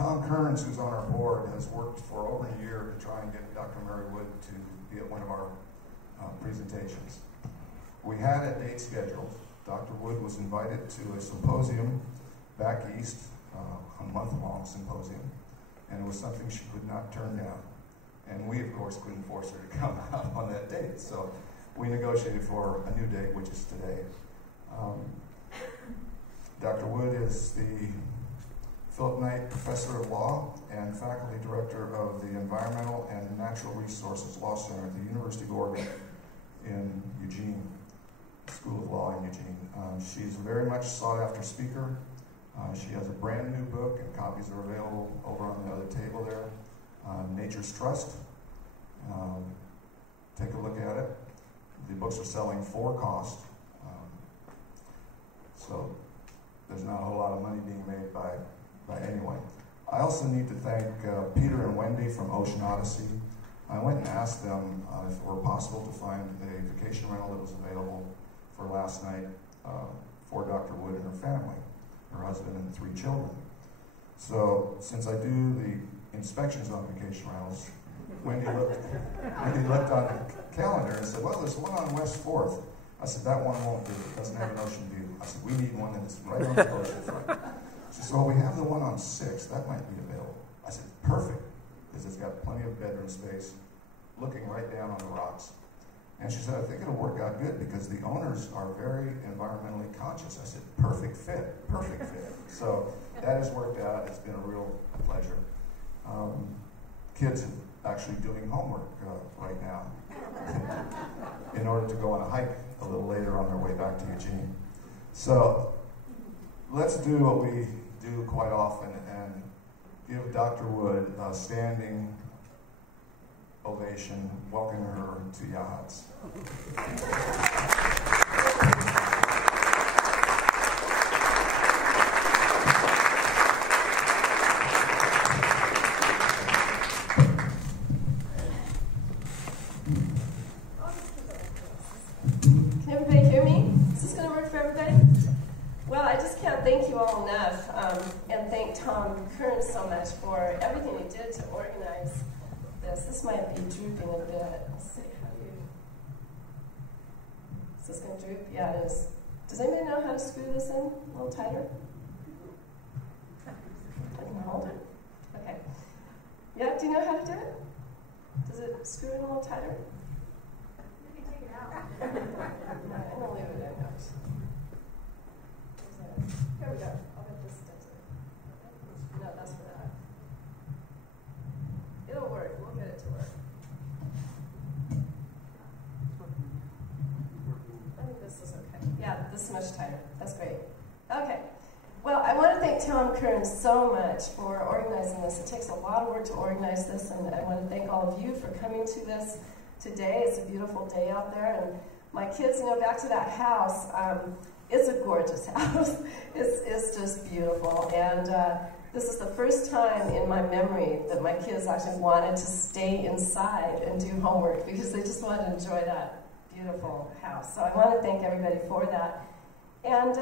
Tom Kearns, who's on our board, has worked for over a year to try and get Dr. Mary Wood to be at one of our presentations. We had a date scheduled. Dr. Wood was invited to a symposium back east, a month-long symposium, and it was something she could not turn down. And we, of course, couldn't force her to come out on that date. So we negotiated for a new date, which is today. Dr. Wood is the Philip Knight Professor of Law and Faculty Director of the Environmental and Natural Resources Law Center at the University of Oregon in Eugene, School of Law in Eugene. She's a very much sought-after speaker. She has a brand new book, and copies are available over on the other table there. Nature's Trust. Take a look at it. The books are selling for cost. So there's not a whole lot of money being made by anyone. I also need to thank Peter and Wendy from Ocean Odyssey. I went and asked them if it were possible to find a vacation rental that was available for last night for Dr. Wood and her family, her husband and 3 children. So since I do the inspections on vacation rentals, Wendy looked on the calendar and said, well, there's one on West 4th. I said, that one won't do. It doesn't have an ocean view. I said, we need one that's right on the ocean front. She said, well, we have the one on 6th. That might be available. I said, perfect, because it's got plenty of bedroom space, looking right down on the rocks. And she said, I think it'll work out good because the owners are very environmentally conscious. I said, perfect fit, perfect fit. So that has worked out. It's been a real pleasure. Kids are actually doing homework right now in order to go on a hike a little later on their way back to Eugene. So let's do what we do quite often and give Dr. Wood a standing ovation, welcoming her to Yachats. Can everybody hear me? Is this going to work for everybody? Well, I just can't thank you all enough and thank Tom Kearns so much for everything he did to organize this. This might be drooping a bit. Let's see, how do you... Is this going to droop? Yeah, it is. Does anybody know how to screw this in a little tighter? I can hold it? Okay. Yeah, do you know how to do it? Does it screw in a little tighter? You can take it out. No, I'm going to leave it in. Here we go. I'll bet this does it. No, that's for that. It'll work. We'll get it to work. I think this is okay. Yeah, this is much tighter. That's great. Okay. Well, I want to thank Tom Kearns so much for organizing this. It takes a lot of work to organize this, and I want to thank all of you for coming to this today. It's a beautiful day out there, and my kids, back to that house, it's a gorgeous house. It's just beautiful, and this is the first time in my memory that my kids actually wanted to stay inside and do homework because they just wanted to enjoy that beautiful house. So I want to thank everybody for that. And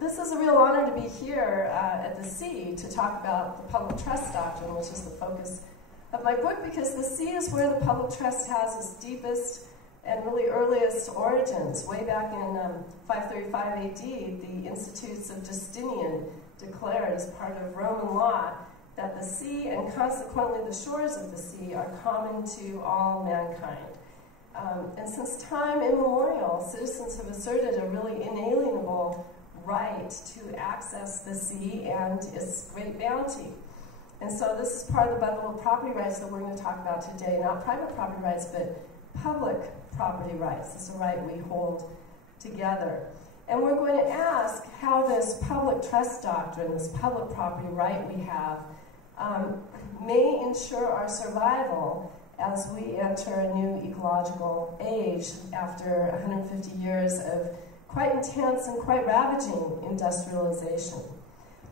this is a real honor to be here at the C to talk about the public trust doctrine, which is the focus of my book, because the C is where the public trust has its deepest and really earliest origins. Way back in 535 AD, the Institutes of Justinian declared as part of Roman law that the sea and consequently the shores of the sea are common to all mankind. And since time immemorial, citizens have asserted a really inalienable right to access the sea and its great bounty. And so this is part of the bundle of property rights that we're going to talk about today. Not private property rights, but public property rights. It's a right we hold together. And we're going to ask how this public trust doctrine, this public property right we have, may ensure our survival as we enter a new ecological age after 150 years of quite intense and quite ravaging industrialization.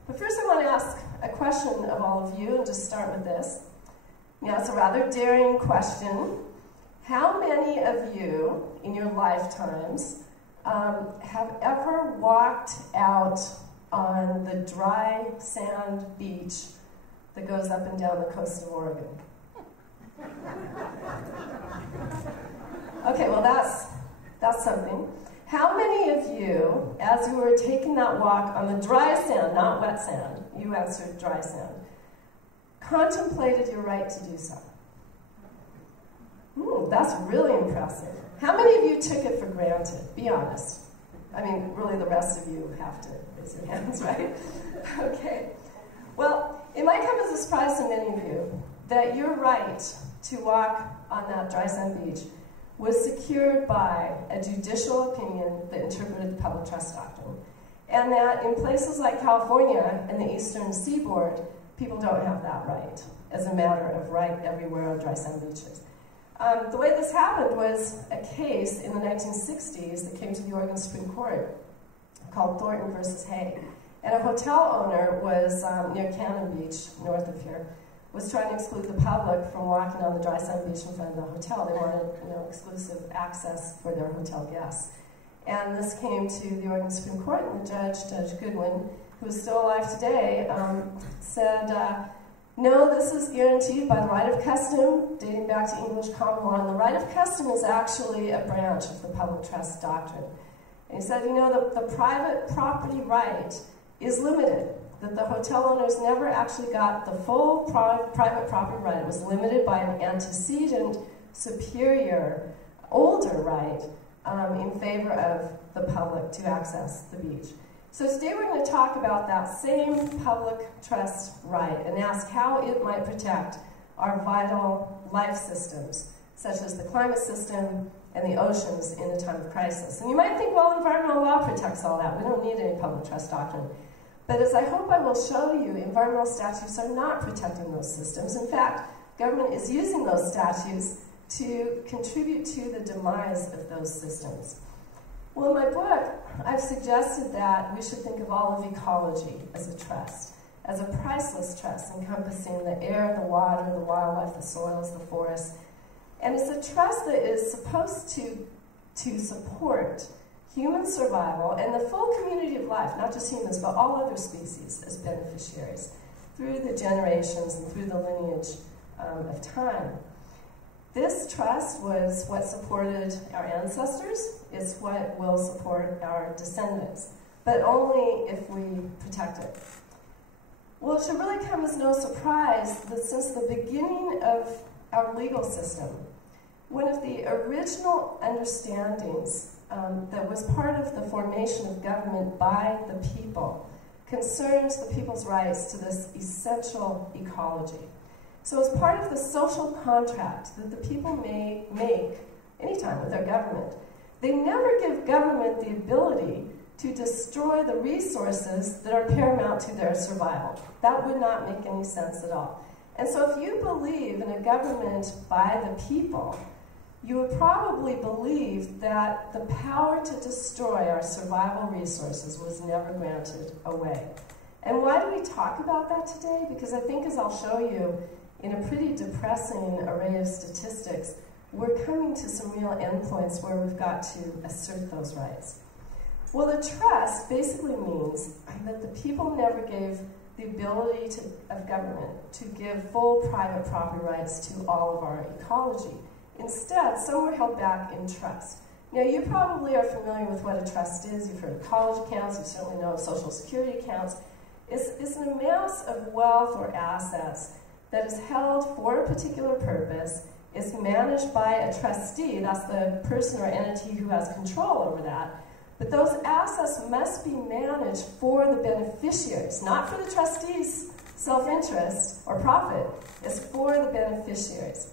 But first I want to ask a question of all of you, and just start with this. Now, it's a rather daring question. How many of you in your lifetimes have ever walked out on the dry sand beach that goes up and down the coast of Oregon. Okay, well that's something. How many of you, as you were taking that walk on the dry sand, not wet sand, you answered dry sand, contemplated your right to do so? That's really impressive. How many of you took it for granted? Be honest. I mean, really the rest of you have to raise your hands, right? Okay. Well, it might come as a surprise to many of you that your right to walk on that dry sand beach was secured by a judicial opinion that interpreted the public trust doctrine, and that in places like California and the eastern seaboard, people don't have that right as a matter of right everywhere on dry sand beaches. The way this happened was a case in the 1960s that came to the Oregon Supreme Court called Thornton versus Hay. And a hotel owner was near Cannon Beach, north of here, was trying to exclude the public from walking on the dry sand beach in front of the hotel. They wanted, exclusive access for their hotel guests. And this came to the Oregon Supreme Court, and the judge, Judge Goodwin, who is still alive today, said, no, this is guaranteed by the right of custom, dating back to English common law. And the right of custom is actually a branch of the public trust doctrine. And he said, the private property right is limited, that the hotel owners never actually got the full private property right. It was limited by an antecedent, superior, older right in favor of the public to access the beach. So today we're going to talk about that same public trust right and ask how it might protect our vital life systems, such as the climate system and the oceans in a time of crisis. And you might think, well, environmental law protects all that. We don't need any public trust doctrine. But as I hope I will show you, environmental statutes are not protecting those systems. In fact, government is using those statutes to contribute to the demise of those systems. Well, in my book, I've suggested that we should think of all of ecology as a trust, as a priceless trust encompassing the air, the water, the wildlife, the soils, the forests. And it's a trust that is supposed to support human survival and the full community of life, not just humans, but all other species as beneficiaries through the generations and through the lineage of time. This trust was what supported our ancestors. It's what will support our descendants, but only if we protect it. Well, it should really come as no surprise that since the beginning of our legal system, one of the original understandings that was part of the formation of government by the people concerns the people's rights to this essential ecology. So as part of the social contract that the people may make anytime with their government, they never give government the ability to destroy the resources that are paramount to their survival. That would not make any sense at all. And so if you believe in a government by the people, you would probably believe that the power to destroy our survival resources was never granted away. And why do we talk about that today? Because I think, as I'll show you, in a pretty depressing array of statistics, we're coming to some real endpoints where we've got to assert those rights. Well, the trust basically means that the people never gave the ability of government to give full private property rights to all of our ecology. Instead, some were held back in trust. Now, you probably are familiar with what a trust is. You've heard of college accounts. You certainly know of Social Security accounts. It's an amount of wealth or assets that is held for a particular purpose, is managed by a trustee. That's the person or entity who has control over that. But those assets must be managed for the beneficiaries, not for the trustees' self-interest or profit. It's for the beneficiaries.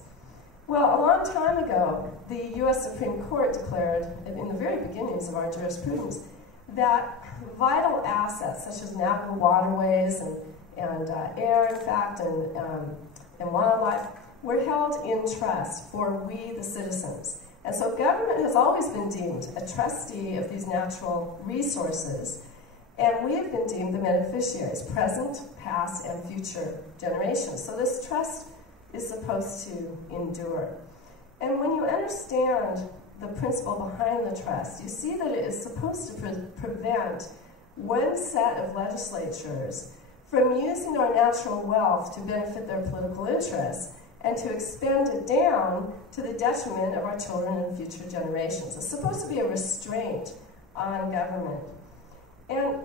Well, a long time ago, the U.S. Supreme Court declared, in the very beginnings of our jurisprudence, that vital assets, such as natural waterways and air, in fact, and wildlife, were held in trust for we, the citizens. And so government has always been deemed a trustee of these natural resources, and we have been deemed the beneficiaries, present, past, and future generations. So this trust is supposed to endure. And when you understand the principle behind the trust, you see that it is supposed to prevent one set of legislatures from using our natural wealth to benefit their political interests and to expend it down to the detriment of our children and future generations. It's supposed to be a restraint on government. And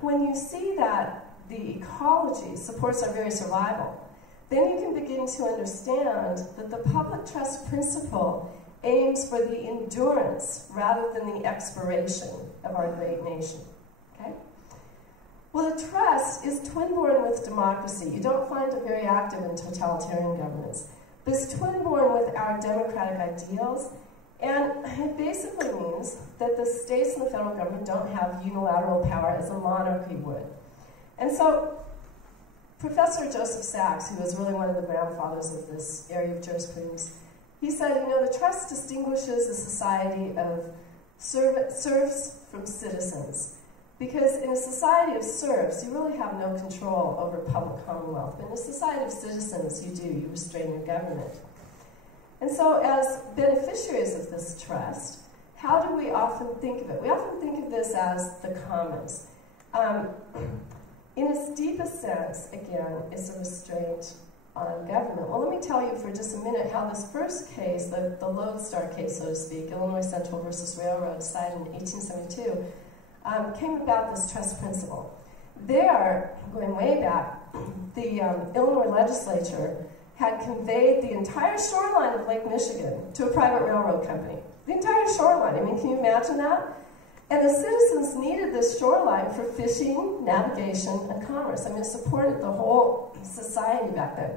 when you see that the ecology supports our very survival, then you can begin to understand that the public trust principle aims for the endurance rather than the expiration of our great nation. Okay? Well, the trust is twin-born with democracy. You don't find it very active in totalitarian governments. But it's twin-born with our democratic ideals, and it basically means that the states and the federal government don't have unilateral power as a monarchy would. And so, Professor Joseph Sachs, who was really one of the grandfathers of this area of jurisprudence, he said, you know, the trust distinguishes a society of serfs from citizens. Because in a society of serfs, you really have no control over public commonwealth. But in a society of citizens, you do. You restrain your government. And so as beneficiaries of this trust, how do we often think of it? We often think of this as the commons. In its deepest sense, again, is a restraint on government. Well, let me tell you for just a minute how this first case, the Lodestar case, so to speak, Illinois Central versus Railroad, decided in 1872, came about this trust principle. There, going way back, the Illinois legislature had conveyed the entire shoreline of Lake Michigan to a private railroad company. The entire shoreline. I mean, can you imagine that? And the citizens needed this shoreline for fishing, navigation, and commerce. I mean, it supported the whole society back then.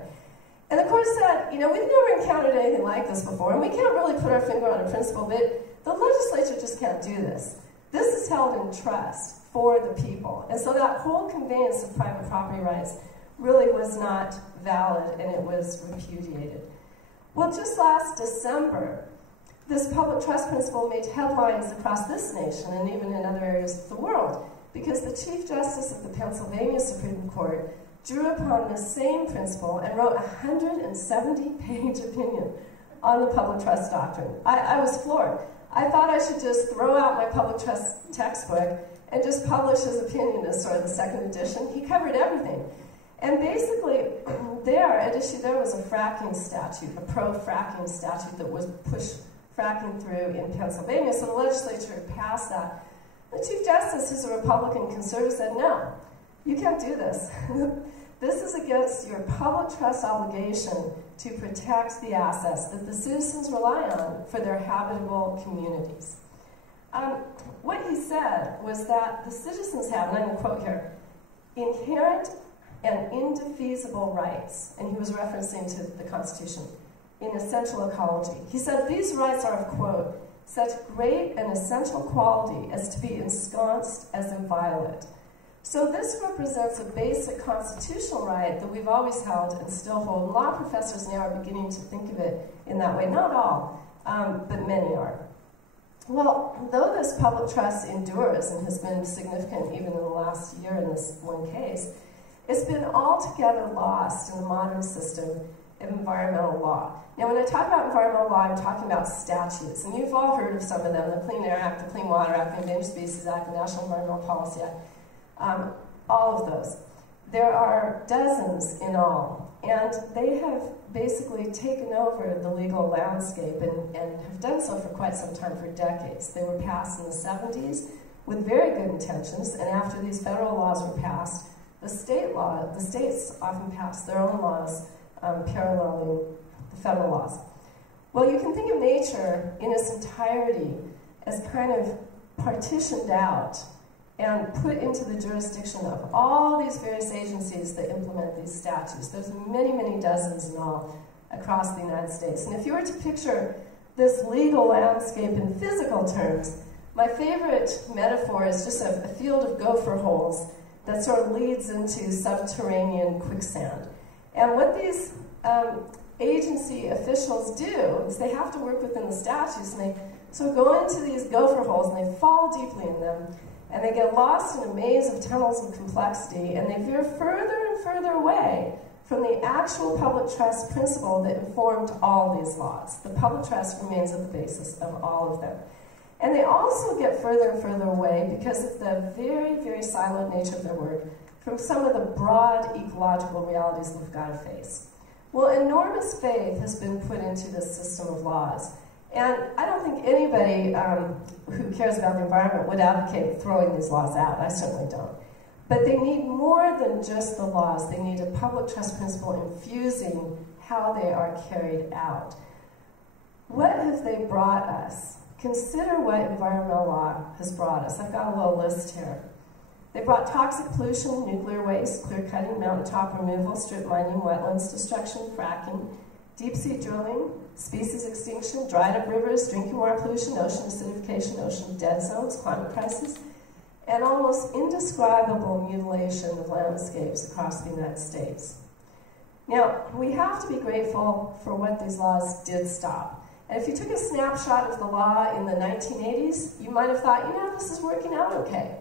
And the court said, you know, we've never encountered anything like this before, and we can't really put our finger on a principle, but the legislature just can't do this. This is held in trust for the people. And so that whole conveyance of private property rights really was not valid, and it was repudiated. Well, just last December, this public trust principle made headlines across this nation and even in other areas of the world, because the Chief Justice of the Pennsylvania Supreme Court drew upon the same principle and wrote a 170-page opinion on the public trust doctrine. I was floored. I thought I should just throw out my public trust textbook and just publish his opinion as sort of the second edition. He covered everything. And basically, at issue there was a fracking statute, a pro-fracking statute that was pushed fracking through in Pennsylvania, so the legislature passed that. The Chief Justice, who's a Republican conservative, said, no, you can't do this. This is against your public trust obligation to protect the assets that the citizens rely on for their habitable communities. What he said was that the citizens have, and I'm going to quote here, inherent and indefeasible rights, and he was referencing to the Constitution, in essential ecology. He said these rights are of, quote, such great and essential quality as to be ensconced as inviolate. So this represents a basic constitutional right that we've always held and still hold. A lot of professors now are beginning to think of it in that way. Not all, but many are. Well, though this public trust endures and has been significant even in the last year in this one case, it's been altogether lost in the modern system of environmental law. Now, when I talk about environmental law, I'm talking about statutes, and you've all heard of some of them, the Clean Air Act, the Clean Water Act, the Endangered Species Act, the National Environmental Policy Act, all of those. There are dozens in all, and they have basically taken over the legal landscape and have done so for quite some time, for decades. They were passed in the 70s with very good intentions, and after these federal laws were passed, the states often passed their own laws paralleling the federal laws. Well, you can think of nature in its entirety as kind of partitioned out and put into the jurisdiction of all these various agencies that implement these statutes. There's many, many dozens in all across the United States. And if you were to picture this legal landscape in physical terms, my favorite metaphor is just a field of gopher holes that sort of leads into subterranean quicksand. And what these agency officials do is they have to work within the statutes, and they sort of go into these gopher holes and they fall deeply in them, and they get lost in a maze of tunnels of complexity, and they veer further and further away from the actual public trust principle that informed all these laws. The public trust remains at the basis of all of them. And they also get further and further away because of the very, very silent nature of their work from some of the broad ecological realities we've got to face. Well, enormous faith has been put into this system of laws. And I don't think anybody who cares about the environment would advocate throwing these laws out. I certainly don't. But they need more than just the laws. They need a public trust principle infusing how they are carried out. What have they brought us? Consider what environmental law has brought us. I've got a little list here. They brought toxic pollution, nuclear waste, clear-cutting, mountaintop removal, strip mining, wetlands destruction, fracking, deep-sea drilling, species extinction, dried-up rivers, drinking water pollution, ocean acidification, ocean dead zones, climate crisis, and almost indescribable mutilation of landscapes across the United States. Now, we have to be grateful for what these laws did stop. And if you took a snapshot of the law in the 1980s, you might have thought, you know, this is working out okay.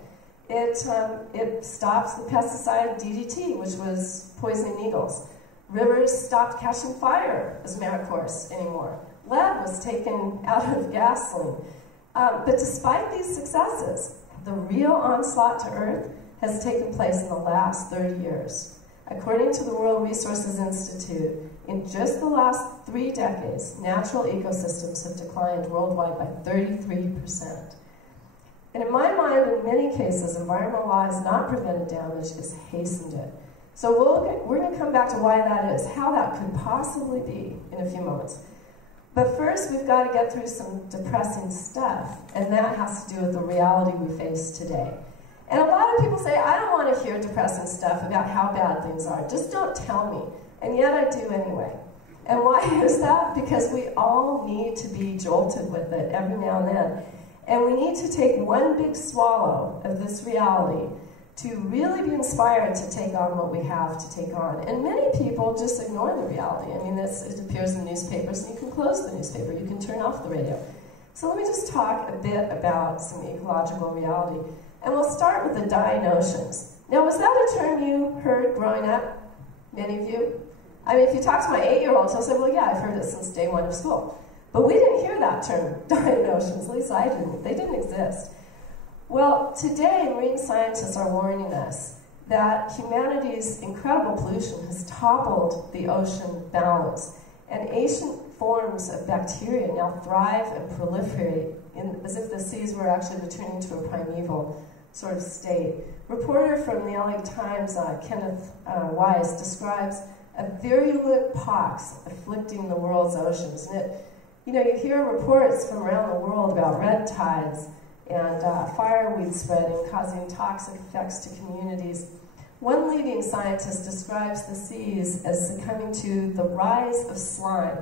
It stops the pesticide DDT, which was poisoning eagles. Rivers stopped catching fire as a matter of course anymore. Lead was taken out of gasoline. But despite these successes, the real onslaught to Earth has taken place in the last 30 years. According to the World Resources Institute, in just the last 3 decades, natural ecosystems have declined worldwide by 33%. And in my mind, in many cases, environmental law has not prevented damage, it's hastened it. So we're going to come back to why that is, how that could possibly be in a few moments. But first, we've got to get through some depressing stuff, and that has to do with the reality we face today. And a lot of people say, I don't want to hear depressing stuff about how bad things are. Just don't tell me. And yet I do anyway. And why is that? Because we all need to be jolted with it every now and then. And we need to take one big swallow of this reality to really be inspired to take on what we have to take on. And many people just ignore the reality. I mean, it appears in newspapers, and you can close the newspaper, you can turn off the radio. So let me just talk a bit about some ecological reality. And we'll start with the dying oceans. Now, was that a term you heard growing up? Many of you? I mean, if you talk to my 8-year-olds, they'll say, well, yeah, I've heard it since day 1 of school. But we didn't hear that term, dying oceans, at least I didn't. They didn't exist. Well, today, marine scientists are warning us that humanity's incredible pollution has toppled the ocean balance, and ancient forms of bacteria now thrive and proliferate as if the seas were actually returning to a primeval sort of state. Reporter from the LA Times, Kenneth Wise, describes a virulent pox afflicting the world's oceans. And you hear reports from around the world about red tides and fireweed spreading, causing toxic effects to communities. One leading scientist describes the seas as succumbing to the rise of slime,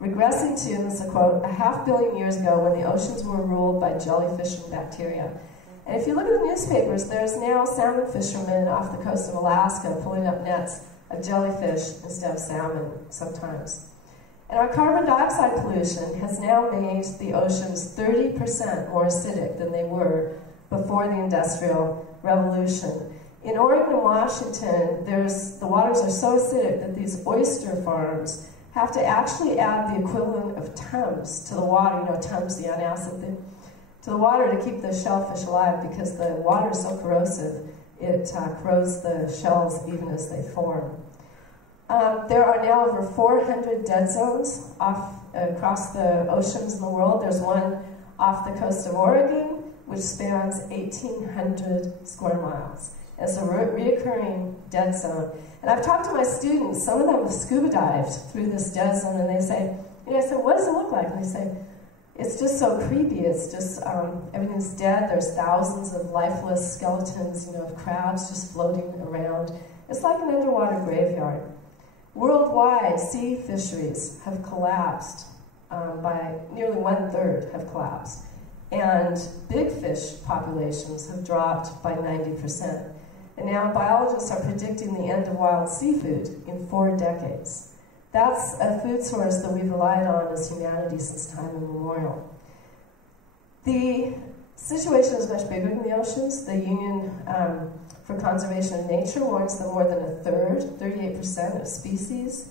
regressing to, and this is a quote, 500 million years ago when the oceans were ruled by jellyfish and bacteria. And if you look at the newspapers, there's now salmon fishermen off the coast of Alaska pulling up nets of jellyfish instead of salmon sometimes. And our carbon dioxide pollution has now made the oceans 30% more acidic than they were before the Industrial Revolution. In Oregon and Washington, the waters are so acidic that these oyster farms have to actually add the equivalent of Tums to the water, Tums, the antacid thing, to the water to keep the shellfish alive because the water is so corrosive, it corrodes the shells even as they form. There are now over 400 dead zones across the oceans in the world. There's one off the coast of Oregon, which spans 1,800 square miles. It's a reoccurring dead zone. And I've talked to my students, some of them have scuba dived through this dead zone, and they say, I said, what does it look like? And they say, it's just so creepy. It's just, everything's dead. There's thousands of lifeless skeletons, of crabs just floating around. It's like an underwater graveyard. Worldwide, sea fisheries have collapsed by nearly 1/3 have collapsed. And big fish populations have dropped by 90%. And now biologists are predicting the end of wild seafood in 4 decades. That's a food source that we've relied on as humanity since time immemorial. The situation is much bigger than the oceans. The Union for Conservation of Nature warns that more than 1/3, 38% of species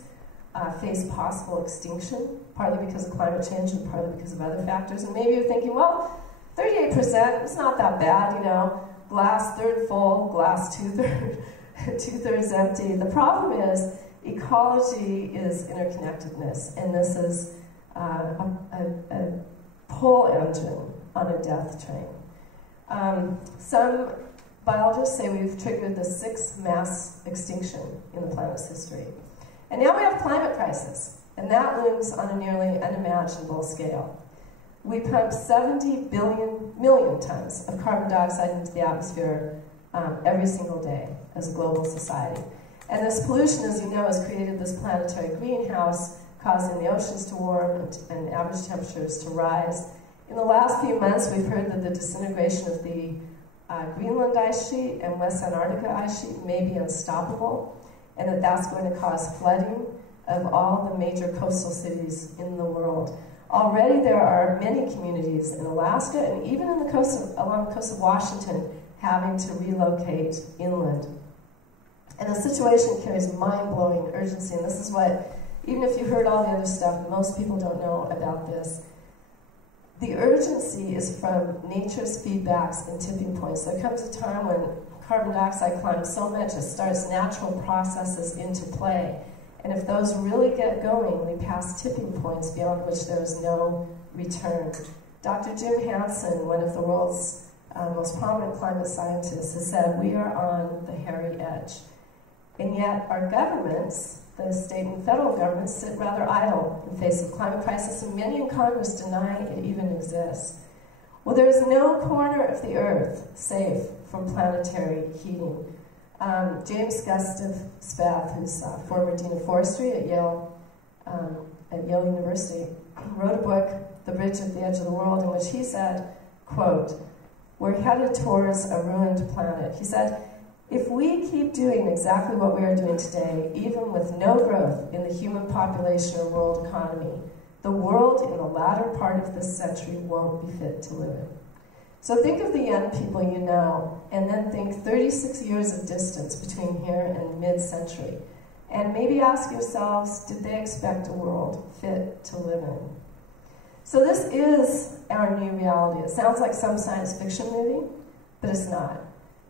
face possible extinction, partly because of climate change and partly because of other factors. And maybe you're thinking, well, 38%, it's not that bad, glass 1/3 full, glass 2/3 2/3 empty. The problem is ecology is interconnectedness, and this is a pull engine on a death train. Some biologists say we've triggered the 6th mass extinction in the planet's history. And now we have climate crisis, and that looms on a nearly unimaginable scale. We pump 70 million tons of carbon dioxide into the atmosphere every single day as a global society. And this pollution, as you know, has created this planetary greenhouse, causing the oceans to warm and average temperatures to rise. In the last few months, we've heard that the disintegration of the Greenland ice sheet and West Antarctica ice sheet may be unstoppable, and that that's going to cause flooding of all the major coastal cities in the world. Already there are many communities in Alaska and even in the along the coast of Washington having to relocate inland. And the situation carries mind-blowing urgency, and this is what, even if you heard all the other stuff, most people don't know about this. The urgency is from nature's feedbacks and tipping points. There comes a time when carbon dioxide climbs so much it starts natural processes into play. And if those really get going, we pass tipping points beyond which there is no return. Dr. Jim Hansen, one of the world's most prominent climate scientists, has said we are on the hairy edge. And yet our governments, the state and federal governments, sit rather idle in face of climate crisis, and many in Congress deny it even exists. Well, there is no corner of the earth safe from planetary heating. James Gustav Spath, who's former dean of forestry at Yale University, wrote a book, The Bridge at the Edge of the World, in which he said, quote, "We're headed towards a ruined planet." He said, "If we keep doing exactly what we are doing today, even with no growth in the human population or world economy, the world in the latter part of this century won't be fit to live in." So think of the young people you know, and then think 36 years of distance between here and mid-century. And maybe ask yourselves, did they expect a world fit to live in? So this is our new reality. It sounds like some science fiction movie, but it's not.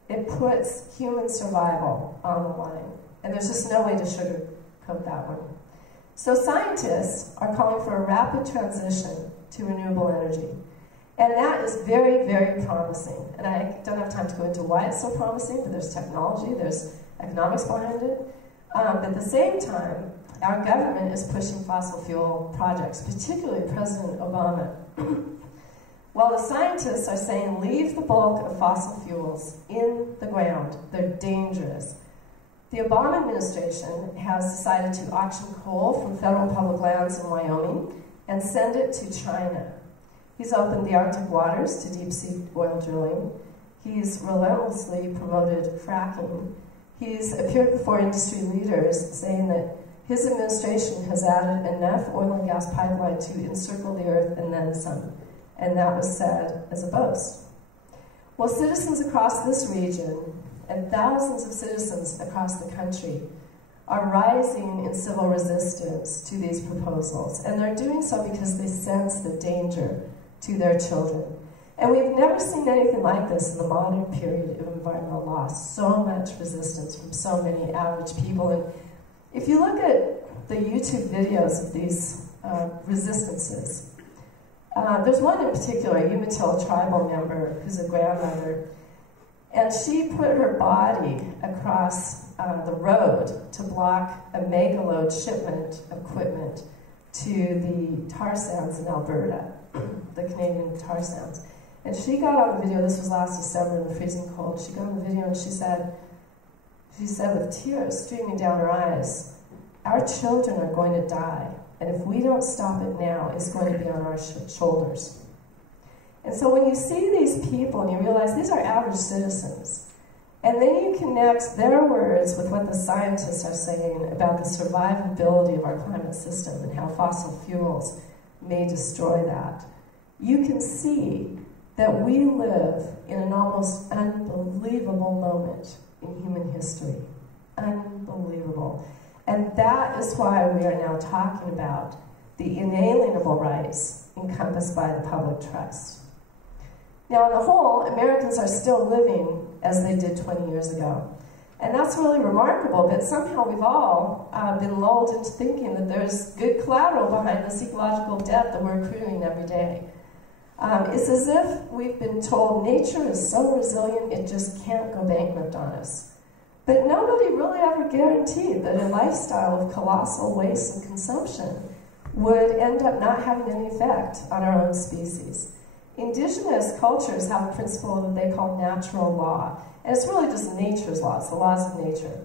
It puts human survival on the line. And there's just no way to sugarcoat that one. So scientists are calling for a rapid transition to renewable energy. And that is very, very promising. And I don't have time to go into why it's so promising, but there's technology, there's economics behind it. But at the same time, our government is pushing fossil fuel projects, particularly President Obama. While the scientists are saying leave the bulk of fossil fuels in the ground, they're dangerous. The Obama administration has decided to auction coal from federal public lands in Wyoming and send it to China. He's opened the Arctic waters to deep-sea oil drilling. He's relentlessly promoted fracking. He's appeared before industry leaders saying that his administration has added enough oil and gas pipeline to encircle the earth and then some. And that was said as a boast. Well, citizens across this region and thousands of citizens across the country are rising in civil resistance to these proposals. And they're doing so because they sense the danger to their children. And we've never seen anything like this in the modern period of environmental loss. So much resistance from so many average people. And if you look at the YouTube videos of these resistances, there's one in particular, a Umatilla tribal member who's a grandmother, and she put her body across the road to block a megaload shipment of equipment to the tar sands in Alberta, the Canadian tar sands. And she got on the video, this was last December in the freezing cold, she got on the video and she said with tears streaming down her eyes, "Our children are going to die, and if we don't stop it now, it's going to be on our shoulders." And so when you see these people and you realize these are average citizens, and then you connect their words with what the scientists are saying about the survivability of our climate system and how fossil fuels may destroy that, you can see that we live in an almost unbelievable moment in human history. Unbelievable. And that is why we are now talking about the inalienable rights encompassed by the public trust. Now, on the whole, Americans are still living as they did 20 years ago. And that's really remarkable, but somehow we've all been lulled into thinking that there's good collateral behind this ecological debt that we're accruing every day. It's as if we've been told nature is so resilient it just can't go bankrupt on us. But nobody really ever guaranteed that a lifestyle of colossal waste and consumption would end up not having any effect on our own species. Indigenous cultures have a principle that they call natural law. And it's really just nature's laws, the laws of nature.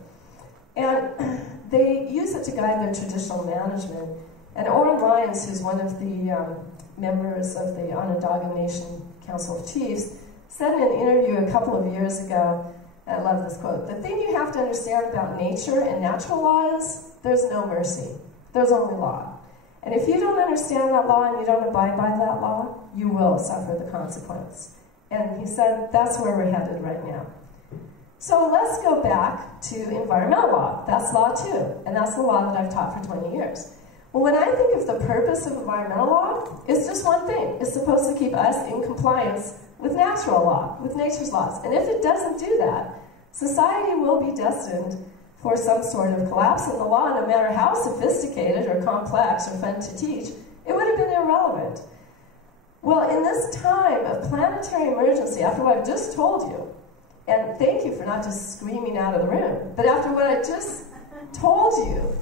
And they use it to guide their traditional management. And Oren Lyons, who's one of the members of the Onondaga Nation Council of Chiefs, said in an interview a couple of years ago, and I love this quote, "The thing you have to understand about nature and natural law is there's no mercy. There's only law. And if you don't understand that law and you don't abide by that law, you will suffer the consequence." And he said that's where we're headed right now. So let's go back to environmental law. That's law too, and that's the law that I've taught for 20 years. Well, when I think of the purpose of environmental law, it's just one thing. It's supposed to keep us in compliance with natural law, with nature's laws. And if it doesn't do that, society will be destined for some sort of collapse in the law, no matter how sophisticated or complex or fun to teach, it would have been irrelevant. Well, in this time of planetary emergency, after what I've just told you, and thank you for not just screaming out of the room, but after what I just told you,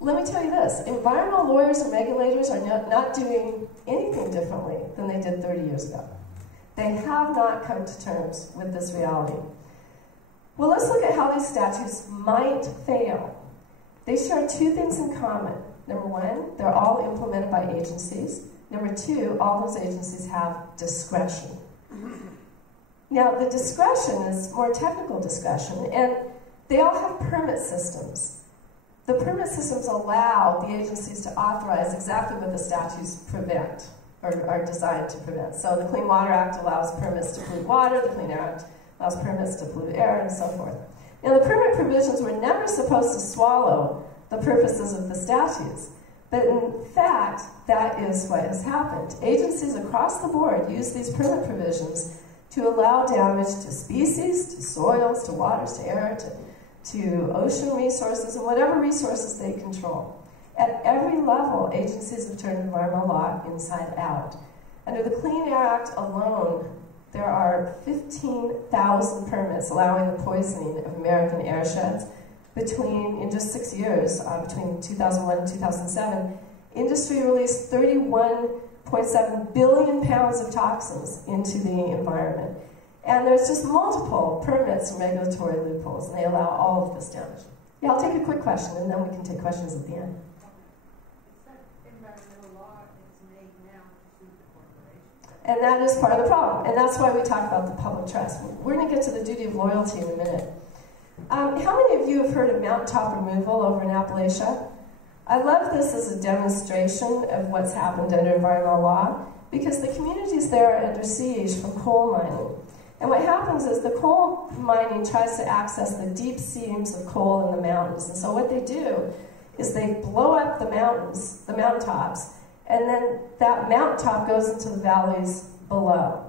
let me tell you this, environmental lawyers and regulators are not doing anything differently than they did 30 years ago. They have not come to terms with this reality. Well, let's look at how these statutes might fail. They share two things in common. Number one, they're all implemented by agencies. Number two, all those agencies have discretion. Now, the discretion is more technical discretion, and they all have permit systems. The permit systems allow the agencies to authorize exactly what the statutes prevent, or are designed to prevent. So the Clean Water Act allows permits to pollute water, the Clean Air Act allows permits to pollute air, and so forth. Now, the permit provisions were never supposed to swallow the purposes of the statutes, but in fact, that is what has happened. Agencies across the board use these permit provisions to allow damage to species, to soils, to waters, to air, to ocean resources, and whatever resources they control. At every level, agencies have turned environmental law inside out. Under the Clean Air Act alone, there are 15,000 permits allowing the poisoning of American airsheds. In just 6 years, between 2001 and 2007, industry released 31.7 billion pounds of toxins into the environment. And there's just multiple permits and regulatory loopholes, and they allow all of this damage. Yeah, I'll take a quick question, and then we can take questions at the end. And that is part of the problem. And that's why we talk about the public trust. We're going to get to the duty of loyalty in a minute. How many of you have heard of mountaintop removal over in Appalachia? I love this as a demonstration of what's happened under environmental law, because the communities there are under siege from coal mining. And what happens is the coal mining tries to access the deep seams of coal in the mountains. And so what they do is they blow up the mountains, the mountaintops, and then that mountaintop goes into the valleys below.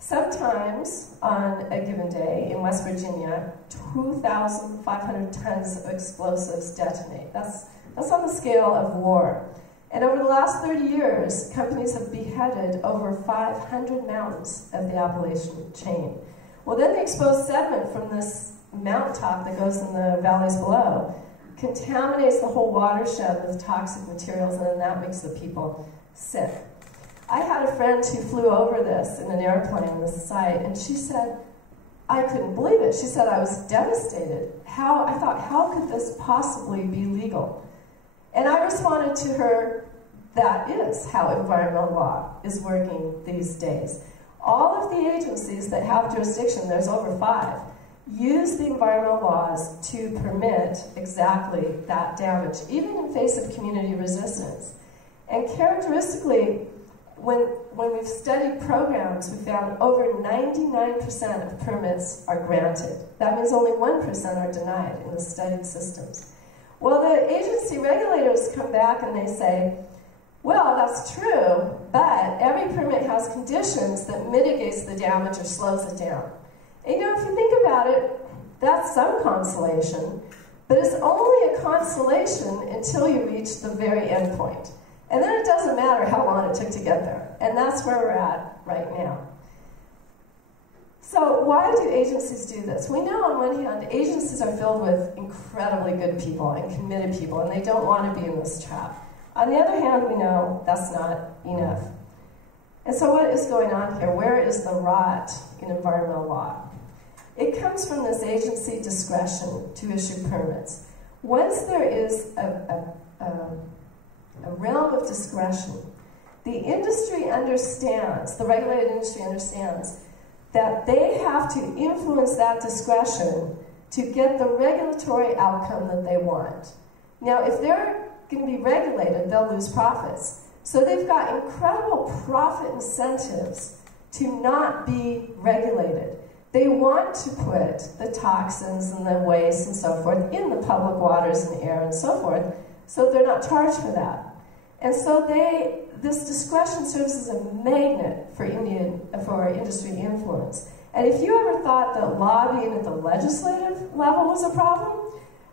Sometimes, on a given day, in West Virginia, 2,500 tons of explosives detonate. That's on the scale of war. And over the last 30 years, companies have beheaded over 500 mountains of the Appalachian chain. Well, then the exposed sediment from this mountaintop that goes in the valleys below contaminates the whole watershed with toxic materials, and then that makes the people sick. I had a friend who flew over this in an airplane, this site, and she said, I couldn't believe it. She said, I was devastated. I thought, how could this possibly be legal? And I responded to her, that is how environmental law is working these days. All of the agencies that have jurisdiction, there's over 5, use the environmental laws to permit exactly that damage, even in face of community resistance. And characteristically, when we've studied programs, we found over 99% of permits are granted. That means only 1% are denied in the studied systems. Well, the agency regulators come back and they say, well, that's true, but every permit has conditions that mitigates the damage or slows it down. And you know, if you think about it, That's some consolation, but it's only a consolation until you reach the very end point. And then it doesn't matter how long it took to get there. And that's where we're at right now. So why do agencies do this? We know on one hand, agencies are filled with incredibly good people and committed people, and they don't want to be in this trap. On the other hand, we know that's not enough. And so what is going on here? Where is the rot in environmental law? It comes from this agency discretion to issue permits. Once there is a realm of discretion, the industry understands, the regulated industry understands, that they have to influence that discretion to get the regulatory outcome that they want. Now, if they're going to be regulated, they'll lose profits. So they've got incredible profit incentives to not be regulated. They want to put the toxins and the waste and so forth in the public waters and air and so forth, so they're not charged for that. And so this discretion serves as a magnet for industry influence. And if you ever thought that lobbying at the legislative level was a problem,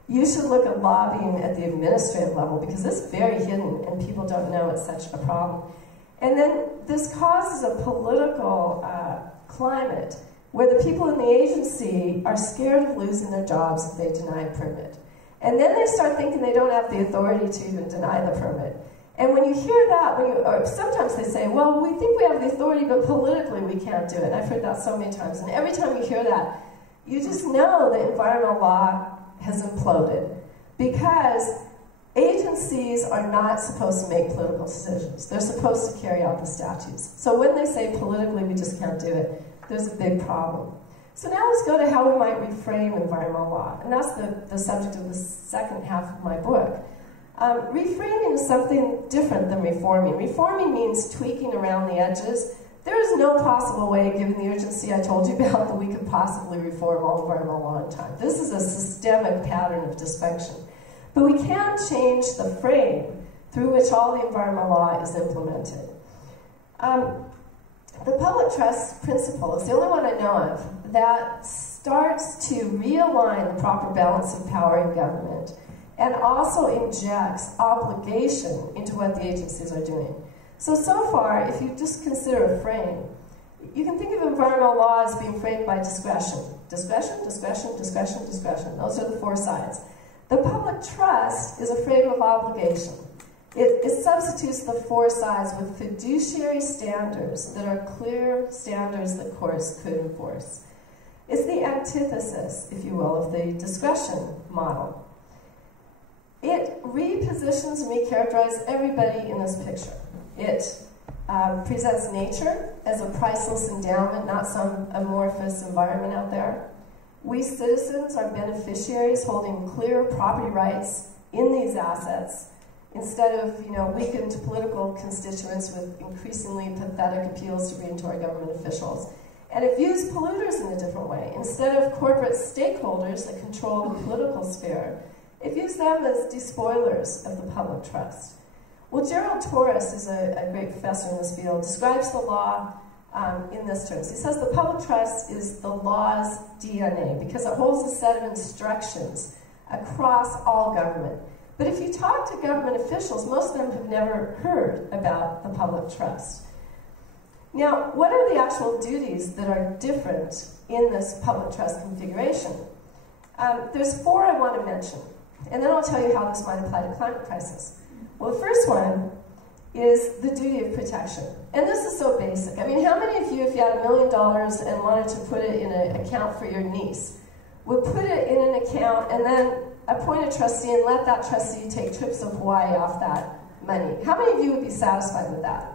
you should look at lobbying at the administrative level, because it's very hidden and people don't know it's such a problem. And then this causes a political climate where the people in the agency are scared of losing their jobs if they deny a permit. And then they start thinking they don't have the authority to even deny the permit. And when you hear that, or sometimes they say, well, we think we have the authority, but politically we can't do it. And I've heard that so many times. And every time you hear that, you just know that environmental law has imploded, because agencies are not supposed to make political decisions. They're supposed to carry out the statutes. So when they say politically we just can't do it, there's a big problem. So now let's go to how we might reframe environmental law. And that's the subject of the second half of my book. Reframing is something different than reforming. Reforming means tweaking around the edges. There is no possible way, given the urgency I told you about, that we could possibly reform all environmental law in time. This is a systemic pattern of dysfunction. But we can change the frame through which all the environmental law is implemented. The public trust principle is the only one I know of that starts to realign the proper balance of power in government and also injects obligation into what the agencies are doing. So far, if you just consider a frame, you can think of environmental law as being framed by discretion. Discretion, discretion, discretion, discretion. Those are the four sides. The public trust is a frame of obligation. It substitutes the four sides with fiduciary standards that are clear standards that courts could enforce. It's the antithesis, if you will, of the discretion model. It repositions and recharacterizes everybody in this picture. It presents nature as a priceless endowment, not some amorphous environment out there. We citizens are beneficiaries holding clear property rights in these assets, instead of weakened political constituents with increasingly pathetic appeals to bring to our government officials. And it views polluters in a different way. Instead of corporate stakeholders that control the political sphere, it views them as despoilers of the public trust. Well, Gerald Torres is a great professor in this field, describes the law in this terms. He says the public trust is the law's DNA because it holds a set of instructions across all government. But if you talk to government officials, most of them have never heard about the public trust. Now, what are the actual duties that are different in this public trust configuration? There's four I want to mention, and then I'll tell you how this might apply to climate crisis. Well, the first one is the duty of protection. And this is so basic. I mean, how many of you, if you had $1 million and wanted to put it in an account for your niece, would put it in an account and then appoint a trustee and let that trustee take trips to Hawaii off that money? How many of you would be satisfied with that?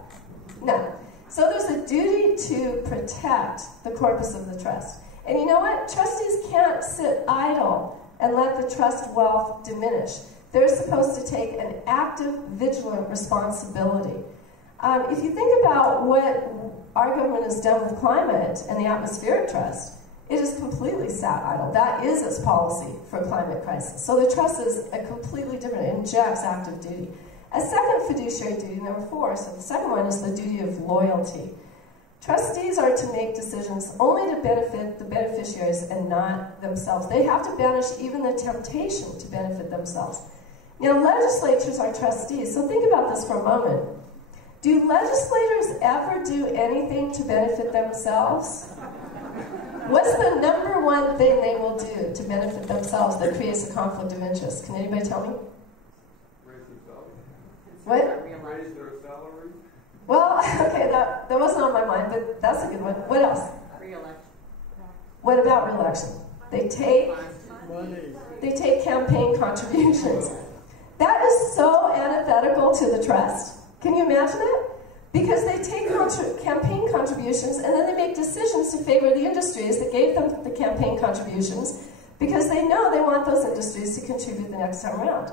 No. So there's a duty to protect the corpus of the trust. And you know what? Trustees can't sit idle and let the trust wealth diminish. They're supposed to take an active, vigilant responsibility. If you think about what our government has done with climate and the atmospheric trust, it is completely sat idle. That is its policy for climate crisis. So the trust is a completely different, it injects active duty. A second fiduciary duty, number 4, so the second one is the duty of loyalty. Trustees are to make decisions only to benefit the beneficiaries and not themselves. They have to banish even the temptation to benefit themselves. Now, legislatures are trustees, so think about this for a moment. Do legislators ever do anything to benefit themselves? What's the number one thing they will do to benefit themselves that creates a conflict of interest? Can anybody tell me? Raise their salary. What? Raise their salary. Well, okay, that wasn't on my mind, but that's a good one. What else? Re-election. What about re-election? They take campaign contributions. That is so antithetical to the trust. Can you imagine it? Because they take campaign contributions and then they make decisions to favor the industries that gave them the campaign contributions because they know they want those industries to contribute the next time around.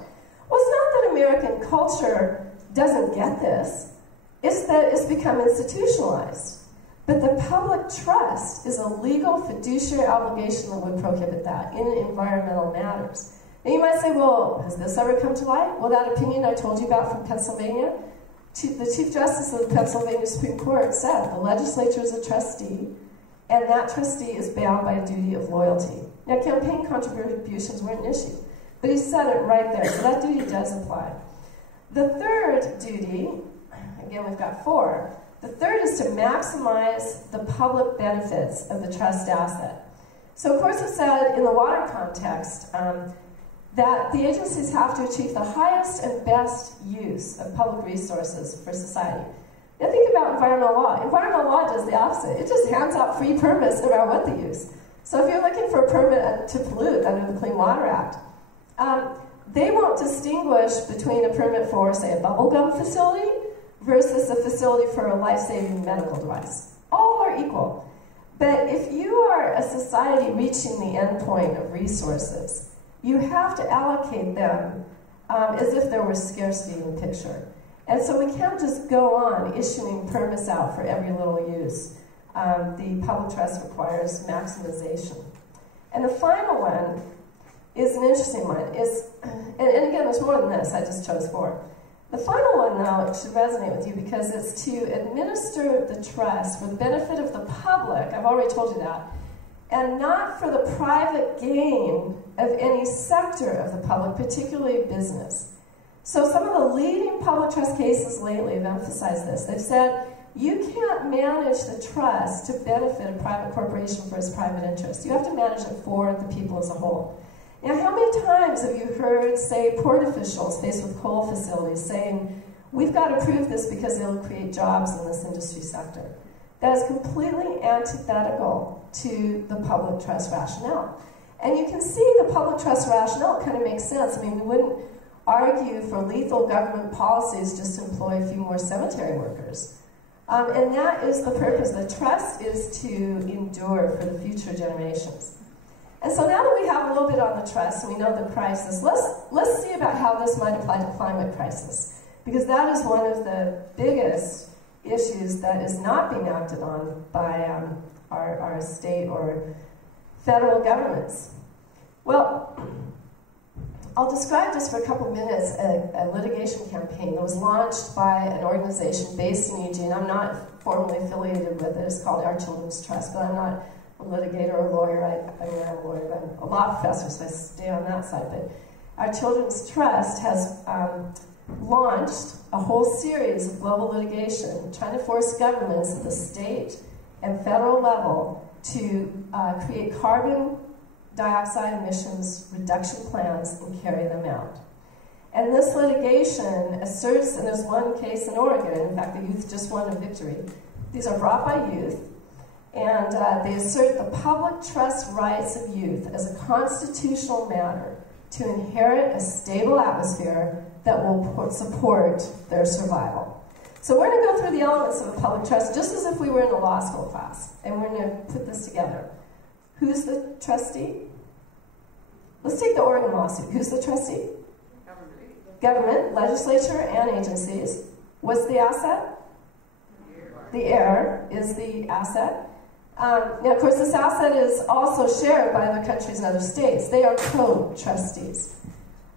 Well, it's not that American culture doesn't get this. It's that it's become institutionalized. But the public trust is a legal fiduciary obligation that would prohibit that in environmental matters. Now you might say, well, has this ever come to light? Well, that opinion I told you about from Pennsylvania, the Chief Justice of the Pennsylvania Supreme Court said the legislature is a trustee, and that trustee is bound by a duty of loyalty. Now, campaign contributions weren't an issue, but he said it right there, so that duty does apply. The third duty, again, we've got 4. The third is to maximize the public benefits of the trust asset. So, of course, it said in the water context that the agencies have to achieve the highest and best use of public resources for society. Now, think about environmental law. Environmental law does the opposite. It just hands out free permits no matter what the use. So, if you're looking for a permit to pollute under the Clean Water Act, they won't distinguish between a permit for, say, a bubblegum facility versus a facility for a life-saving medical device. All are equal. But if you are a society reaching the end point of resources, you have to allocate them as if there was scarcity in the picture. And so we can't just go on issuing permits out for every little use. The public trust requires maximization. And the final one is an interesting one. And again, there's more than this. I just chose 4. The final one, though, should resonate with you because it's to administer the trust for the benefit of the public. I've already told you that. And not for the private gain of any sector of the public, particularly business. So some of the leading public trust cases lately have emphasized this. They've said, you can't manage the trust to benefit a private corporation for its private interest. You have to manage it for the people as a whole. Now, how many times have you heard, say, port officials faced with coal facilities saying, we've got to prove this because it'll create jobs in this industry sector? That is completely antithetical to the public trust rationale. And you can see the public trust rationale kind of makes sense. I mean, we wouldn't argue for lethal government policies just to employ a few more cemetery workers. And that is the purpose. The trust is to endure for the future generations. And so now that we have a little bit on the trust and we know the crisis, let's see about how this might apply to climate crisis. Because that is one of the biggest issues that is not being acted on by our state or federal governments. Well, I'll describe just for a couple of minutes a litigation campaign that was launched by an organization based in Eugene. I'm not formally affiliated with it. It's called Our Children's Trust, but I'm not a litigator or a lawyer. I mean, I'm a lawyer, but I'm a law professor, so I stay on that side. But Our Children's Trust has launched a whole series of global litigation trying to force governments at the state and federal level to create carbon dioxide emissions reduction plans and carry them out. And this litigation asserts, and there's one case in Oregon, in fact the youth just won a victory. These are brought by youth, and they assert the public trust rights of youth as a constitutional matter to inherit a stable atmosphere that will support their survival. So we're going to go through the elements of a public trust just as if we were in a law school class, and we're going to put this together. Who's the trustee? Let's take the Oregon lawsuit. Who's the trustee? Government, legislature, and agencies. What's the asset? The heir is the asset. Now, of course, this asset is also shared by other countries and other states. They are co-trustees.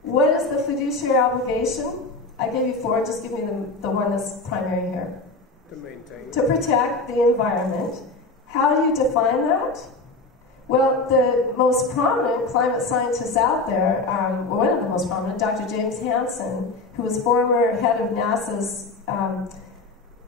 What is the fiduciary obligation? I gave you 4, just give me the one that's primary here. To protect the environment. How do you define that? Well, the most prominent climate scientists out there, one of the most prominent, Dr. James Hansen, who was former head of NASA's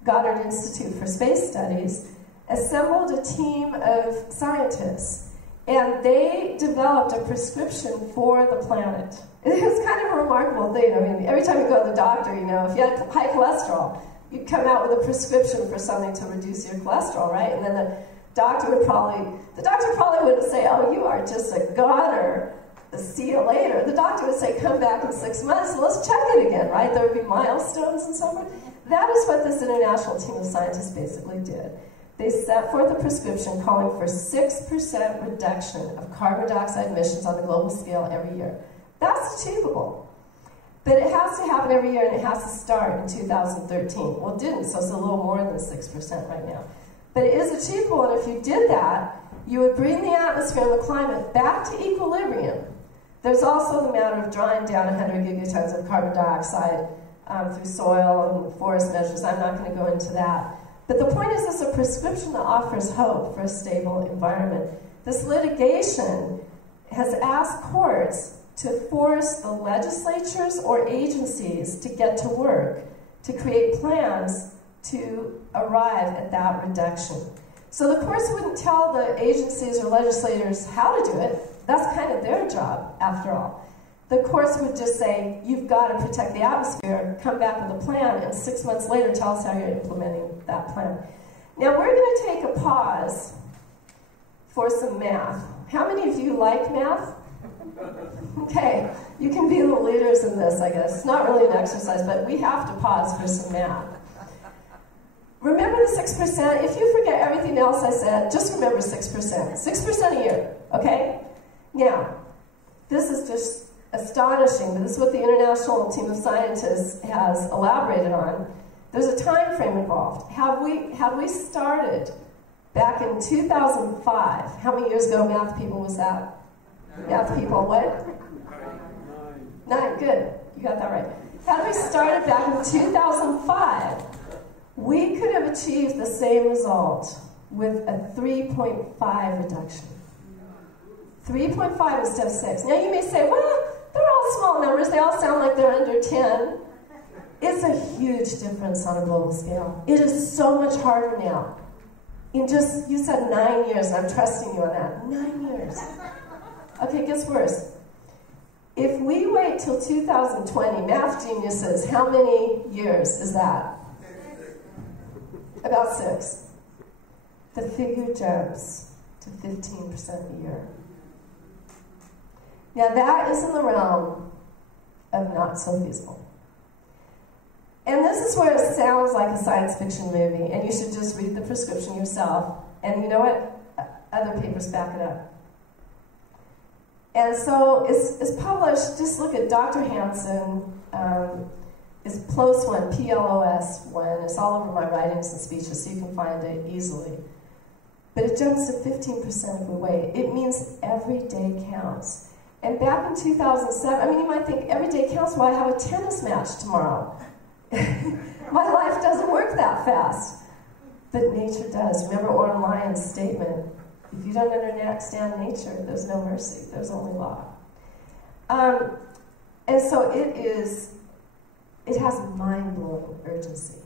Goddard Institute for Space Studies, assembled a team of scientists, and they developed a prescription for the planet. It was kind of a remarkable thing. I mean, every time you go to the doctor, you know, if you had high cholesterol, you'd come out with a prescription for something to reduce your cholesterol, right? And then the doctor probably wouldn't say, oh, you are just a goner, see you later. The doctor would say, come back in 6 months, and let's check it again, right? There would be milestones and so forth. That is what this international team of scientists basically did. They set forth a prescription calling for 6% reduction of carbon dioxide emissions on a global scale every year. That's achievable. But it has to happen every year, and it has to start in 2013. Well, it didn't, so it's a little more than 6% right now. But it is achievable, and if you did that, you would bring the atmosphere and the climate back to equilibrium. There's also the matter of drawing down 100 gigatons of carbon dioxide through soil and forest measures. I'm not going to go into that. But the point is, it's a prescription that offers hope for a stable environment. This litigation has asked courts to force the legislatures or agencies to get to work, to create plans to arrive at that reduction. So the courts wouldn't tell the agencies or legislators how to do it. That's kind of their job, after all. The courts would just say, you've got to protect the atmosphere, come back with a plan, and 6 months later tell us how you're implementing that plan. Now we're going to take a pause for some math. How many of you like math? Okay, you can be the leaders in this, I guess. It's not really an exercise, but we have to pause for some math. Remember the 6%? If you forget everything else I said, just remember 6%. 6% a year, okay? Now, this is just astonishing, but this is what the international team of scientists has elaborated on. There's a time frame involved. Had we started back in 2005, how many years ago, math people, was that? Math people, what? 9, good. You got that right. Had we started back in 2005, we could have achieved the same result with a 3.5 reduction. 3.5 instead of 6. Now you may say, well, they're all small numbers. They all sound like they're under 10. It's a huge difference on a global scale. It is so much harder now. You said 9 years, and I'm trusting you on that. 9 years. Okay, it gets worse. If we wait till 2020, math geniuses, how many years is that? About 6. The figure jumps to 15% a year. Now that is in the realm of not so feasible. And this is where it sounds like a science fiction movie, and you should just read the prescription yourself. And you know what? Other papers back it up. And so it's published, just look at Dr. Hansen, it's PLOS 1, P-L-O-S 1. It's all over my writings and speeches, so you can find it easily. But it jumps to 15% if we wait. It means every day counts. And back in 2007, I mean, you might think every day counts, well, I have a tennis match tomorrow. My life doesn't work that fast. But nature does. Remember Oren Lyon's statement, if you don't understand nature, there's no mercy, there's only law. And so it has mind-blowing urgency.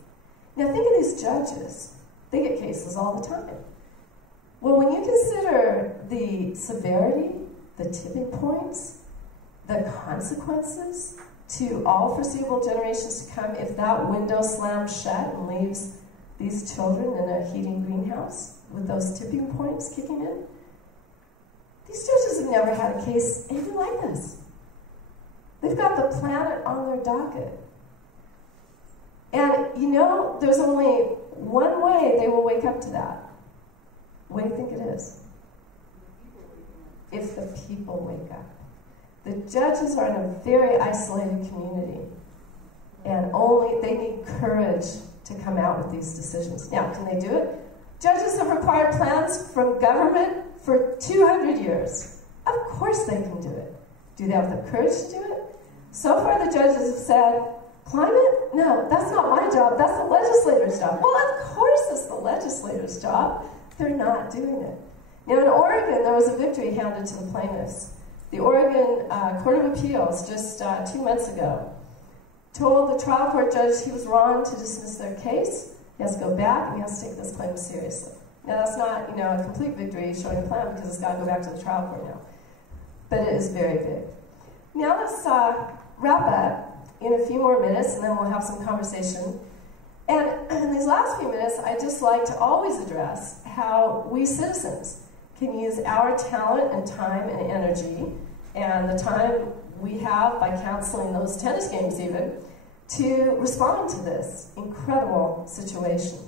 Now think of these judges. They get cases all the time. Well, when you consider the severity, the tipping points, the consequences to all foreseeable generations to come if that window slams shut and leaves these children in a heating greenhouse with those tipping points kicking in, these judges have never had a case anything like this. They've got the planet on their docket. And you know, there's only one way they will wake up to that. What do you think it is? If the people wake up. The judges are in a very isolated community, and they need courage to come out with these decisions. Now, can they do it? Judges have required plans from government for 200 years. Of course they can do it. Do they have the courage to do it? So far the judges have said, climate, no, that's not my job, that's the legislator's job. Well, of course it's the legislator's job. They're not doing it. Now in Oregon, there was a victory handed to the plaintiffs. The Oregon Court of Appeals, just 2 months ago, told the trial court judge he was wrong to dismiss their case. He has to go back and he has to take this claim seriously. Now that's not, a complete victory showing a plan because it's got to go back to the trial court now. But it is very big. Now let's wrap up in a few more minutes and then we'll have some conversation. And in these last few minutes, I'd just like to always address how we citizens can use our talent and time and energy and the time we have by counseling those tennis games even to respond to this incredible situation.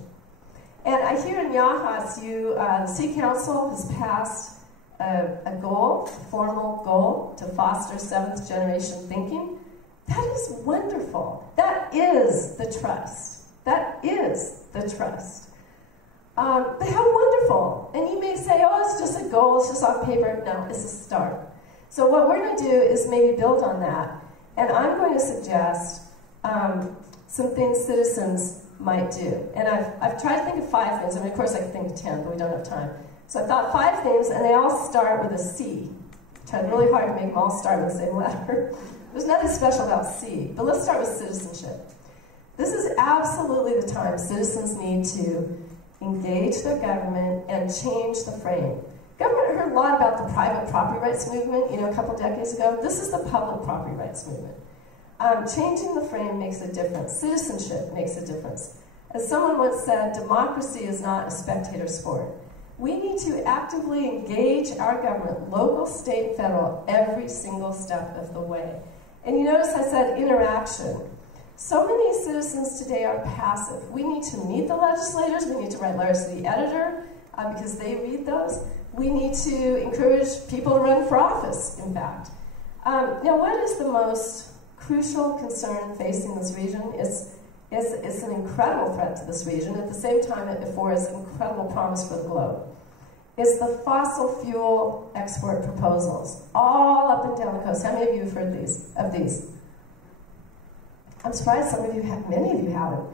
And I hear in Yachats, the City Council has passed a goal, a formal goal, to foster 7th generation thinking. That is wonderful. That is the trust. That is the trust. But how wonderful. And you may say, oh, it's just a goal, it's just on paper. No, it's a start. So what we're going to do is maybe build on that. And I'm going to suggest some things citizens might do. And I've tried to think of 5 things. I mean, of course, I could think of 10, but we don't have time. So I thought 5 things, and they all start with a C. Tried really hard to make them all start with the same letter. There's nothing special about C, but let's start with citizenship. This is absolutely the time citizens need to engage their government and change the frame. Government heard a lot about the private property rights movement, a couple decades ago. This is the public property rights movement. Changing the frame makes a difference. Citizenship makes a difference. As someone once said, democracy is not a spectator sport. We need to actively engage our government, local, state, federal, every single step of the way. And you notice I said interaction. So many citizens today are passive. We need to meet the legislators. We need to write letters to the editor because they read those. We need to encourage people to run for office, in fact. Now, what is the most crucial concern facing this region? It's an incredible threat to this region. At the same time, it affords incredible promise for the globe. It's the fossil fuel export proposals, all up and down the coast. How many of you have heard of these? I'm surprised many of you haven't.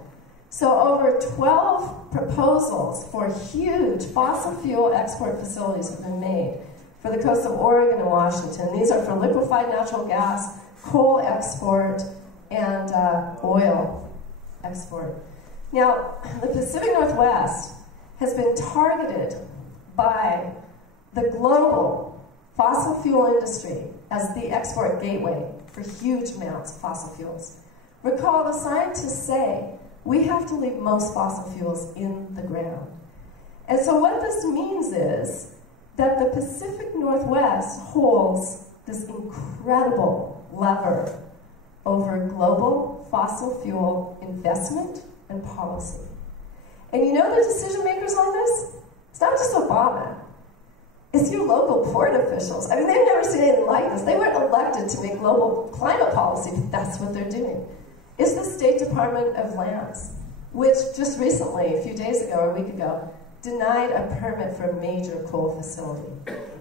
So over 12 proposals for huge fossil fuel export facilities have been made for the coast of Oregon and Washington. These are for liquefied natural gas, coal export, and oil export. Now, the Pacific Northwest has been targeted by the global fossil fuel industry as the export gateway for huge amounts of fossil fuels. Recall, the scientists say we have to leave most fossil fuels in the ground. And so what this means is that the Pacific Northwest holds this incredible lever over global fossil fuel investment and policy. And you know the decision makers on this? It's not just Obama. It's your local port officials. I mean, they've never seen anything like this. They weren't elected to make global climate policy, but that's what they're doing. It's the State Department of Lands, which just recently, a few days ago or a week ago, denied a permit for a major coal facility.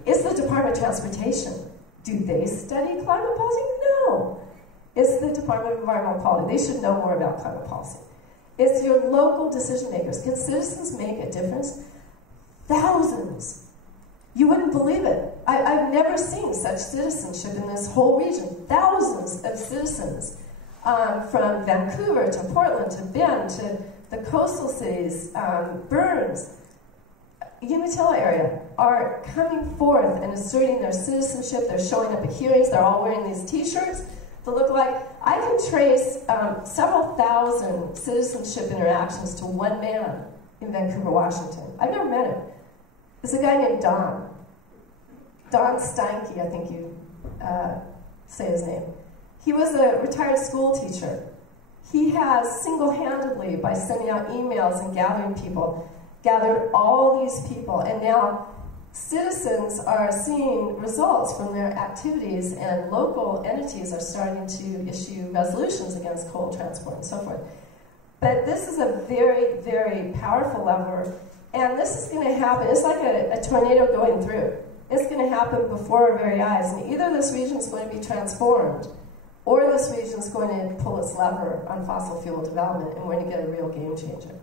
It's the Department of Transportation. Do they study climate policy? No. It's the Department of Environmental Quality. They should know more about climate policy. It's your local decision makers. Can citizens make a difference? Thousands. You wouldn't believe it. I've never seen such citizenship in this whole region. Thousands of citizens from Vancouver to Portland to Bend to the coastal cities, Burns, Umatilla area, are coming forth and asserting their citizenship. They're showing up at hearings. They're all wearing these t-shirts that look like, I can trace several thousand citizenship interactions to one man in Vancouver, Washington. I've never met him. There's a guy named Don. Don Steinke, I think you say his name. He was a retired school teacher. He has single-handedly, by sending out emails and gathering people, gathered all these people, and now citizens are seeing results from their activities, and local entities are starting to issue resolutions against coal transport and so forth. But this is a very, very powerful lever, and this is going to happen. It's like a tornado going through. It's going to happen before our very eyes, and either this region is going to be transformed, or this region is going to pull its lever on fossil fuel development, and we're going to get a real game changer.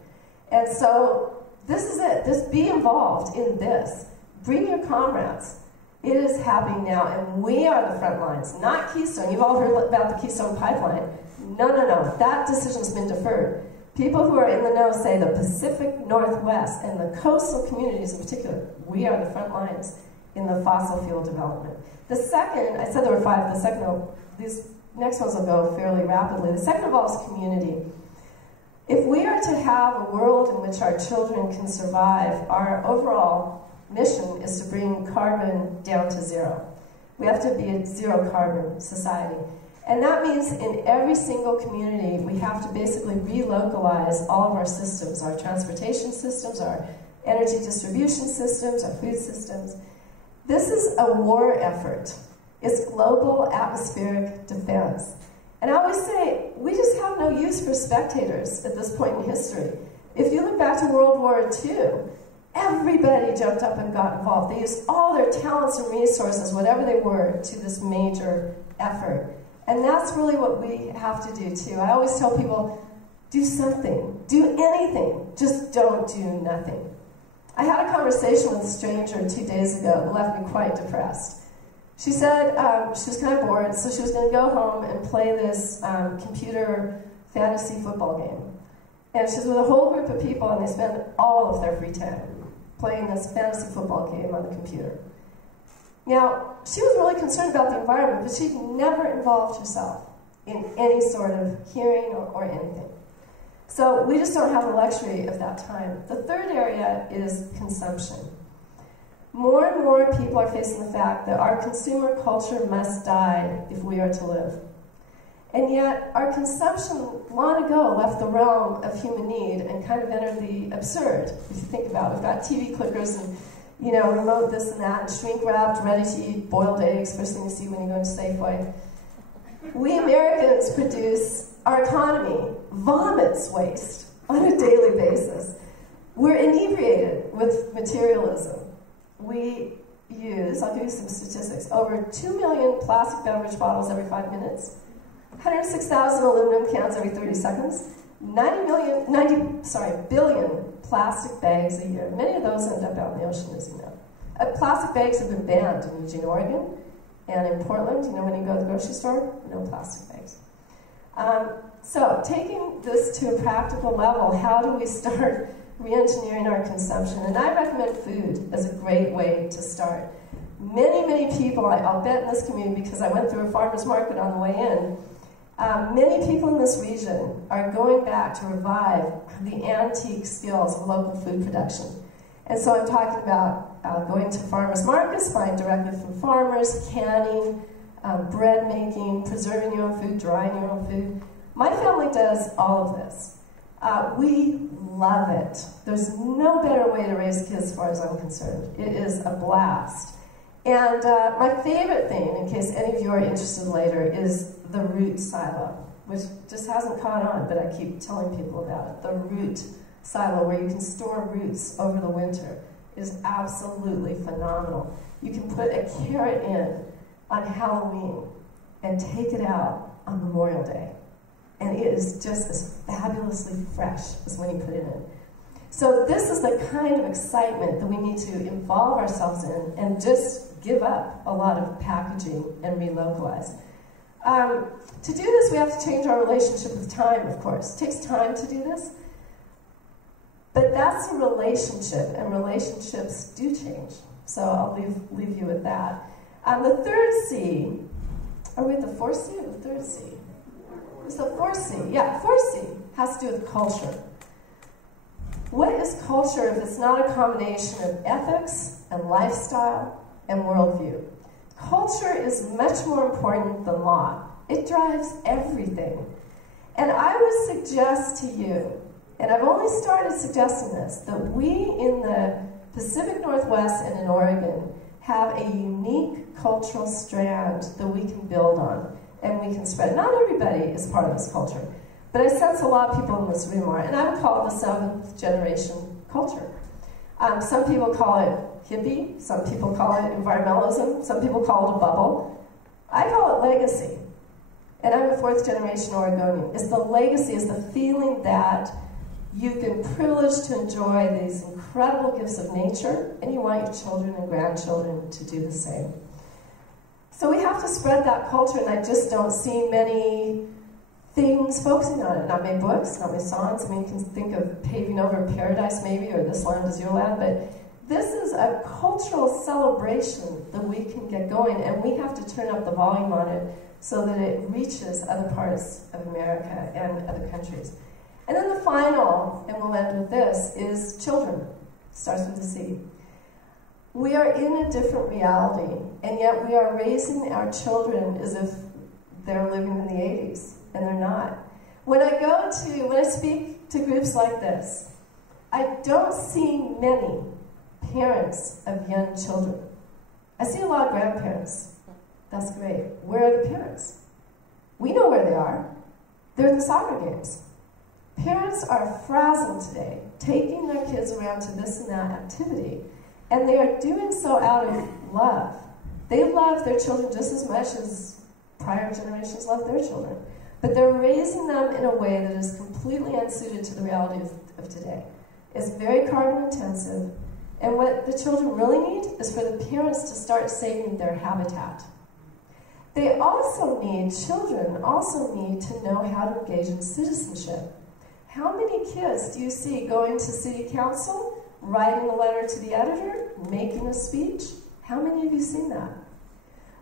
And so this is it. Just be involved in this. Bring your comrades. It is happening now, and we are the front lines, not Keystone. You've all heard about the Keystone Pipeline. No, no, no. That decision's been deferred. People who are in the know say the Pacific Northwest and the coastal communities in particular, we are the front lines in the fossil fuel development. The second, I said there were 5, the second, these next ones will go fairly rapidly. The second involves community. If we are to have a world in which our children can survive, our overall mission is to bring carbon down to 0. We have to be a zero carbon society. And that means in every single community, we have to basically relocalize all of our systems, our transportation systems, our energy distribution systems, our food systems. This is a war effort. It's global atmospheric defense. And I always say, we just have no use for spectators at this point in history. If you look back to World War II, everybody jumped up and got involved. They used all their talents and resources, whatever they were, to this major effort. And that's really what we have to do too. I always tell people, do something, do anything, just don't do nothing. I had a conversation with a stranger 2 days ago that left me quite depressed. She said she was kind of bored, so she was going to go home and play this computer fantasy football game. And she's with a whole group of people, and they spend all of their free time playing this fantasy football game on the computer. Now, she was really concerned about the environment, but she'd never involved herself in any sort of hearing or anything. So we just don't have the luxury of that time. The third area is consumption. More and more people are facing the fact that our consumer culture must die if we are to live. And yet, our consumption long ago left the realm of human need and kind of entered the absurd, if you think about it. We've got TV clickers and remote this and that, and shrink-wrapped, ready-to-eat boiled eggs, first thing you see when you go to Safeway. We Americans produce, our economy vomits waste on a daily basis. We're inebriated with materialism. We use, I'll give you some statistics, over 2 million plastic beverage bottles every 5 minutes, 106,000 aluminum cans every 30 seconds, 90 billion plastic bags a year. Many of those end up out in the ocean, as you know. Plastic bags have been banned in Eugene, Oregon, and in Portland. When you go to the grocery store, no plastic bags. So taking this to a practical level, how do we start re-engineering our consumption? And I recommend food as a great way to start. Many, many people, I'll bet in this community, because I went through a farmer's market on the way in, many people in this region are going back to revive the antique skills of local food production. And so I'm talking about going to farmers markets, buying directly from farmers, canning, bread making, preserving your own food, drying your own food. My family does all of this. We love it. There's no better way to raise kids as far as I'm concerned. It is a blast. And my favorite thing, in case any of you are interested later, is the root silo, which just hasn't caught on, but I keep telling people about it. The root silo, where you can store roots over the winter, is absolutely phenomenal. You can put a carrot in on Halloween and take it out on Memorial Day. And it is just as fabulously fresh as when you put it in. So this is the kind of excitement that we need to involve ourselves in and just give up a lot of packaging and relocalize. To do this, we have to change our relationship with time, of course. It takes time to do this. But that's a relationship, and relationships do change. So I'll leave you with that. The third C, are we at the fourth C or the third C? It's the fourth C. Yeah, fourth C has to do with culture. What is culture if it's not a combination of ethics and lifestyle and worldview? Culture is much more important than law. It drives everything. And I would suggest to you, and I've only started suggesting this, that we in the Pacific Northwest and in Oregon have a unique cultural strand that we can build on and we can spread. Not everybody is part of this culture, but I sense a lot of people in this room are, and I would call it the seventh generation culture. Some people call it hippie, some people call it environmentalism, some people call it a bubble. I call it legacy. And I'm a fourth-generation Oregonian. It's the legacy, it's the feeling that you've been privileged to enjoy these incredible gifts of nature, and you want your children and grandchildren to do the same. So we have to spread that culture, and I just don't see many things focusing on it. Not many books, not many songs. I mean, you can think of Paving Over Paradise maybe, or This Land Is Your Land, but this is a cultural celebration that we can get going, and we have to turn up the volume on it so that it reaches other parts of America and other countries. And then the final, and we'll end with this, is children. Starts with the C. We are in a different reality, and yet we are raising our children as if they're living in the 80s, and they're not. When I speak to groups like this, I don't see many parents of young children. I see a lot of grandparents. That's great. Where are the parents? We know where they are. They're in the soccer games. Parents are frazzled today, taking their kids around to this and that activity, and they are doing so out of love. They love their children just as much as prior generations loved their children, but they're raising them in a way that is completely unsuited to the reality of today. It's very carbon intensive, and what the children really need is for the parents to start saving their habitat. Children also need to know how to engage in citizenship. How many kids do you see going to city council, writing a letter to the editor, making a speech? How many of you seen that?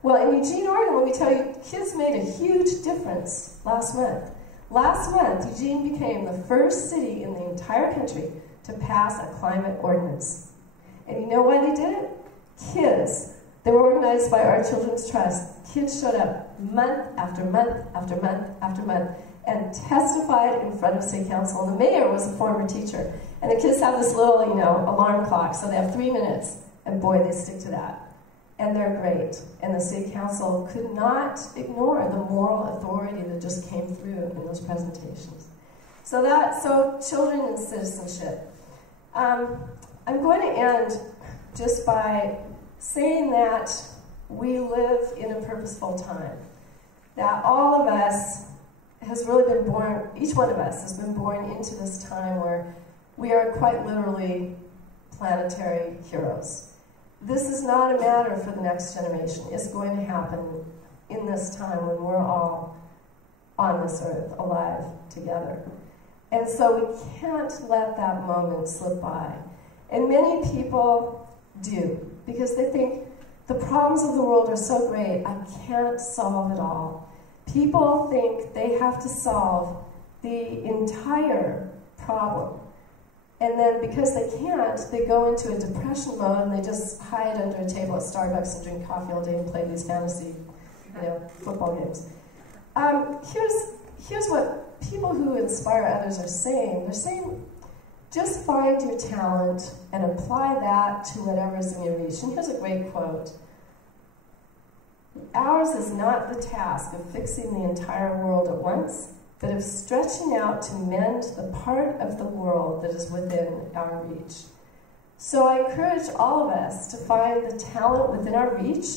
Well, in Eugene, Oregon, let me tell you, kids made a huge difference last month. Last month, Eugene became the first city in the entire country to pass a climate ordinance. And you know why they did it? Kids. They were organized by Our Children's Trust. Kids showed up month after month after month after month and testified in front of city council. And the mayor was a former teacher. And the kids have this little, alarm clock, so they have 3 minutes. And boy, they stick to that. And they're great. And the city council could not ignore the moral authority that just came through in those presentations. So children and citizenship. I'm going to end just by saying that we live in a purposeful time. That all of us has really been born, each one of us has been born into this time where we are quite literally planetary heroes. This is not a matter for the next generation. It's going to happen in this time when we're all on this earth, alive together. And so we can't let that moment slip by. And many people do, because they think the problems of the world are so great, I can't solve it all. People think they have to solve the entire problem. And then because they can't, they go into a depression mode and they just hide under a table at Starbucks and drink coffee all day and play these fantasy, football games. Here's what people who inspire others are saying. They're saying, just find your talent and apply that to whatever's in your reach. And here's a great quote. Ours is not the task of fixing the entire world at once, but of stretching out to mend the part of the world that is within our reach. So I encourage all of us to find the talent within our reach,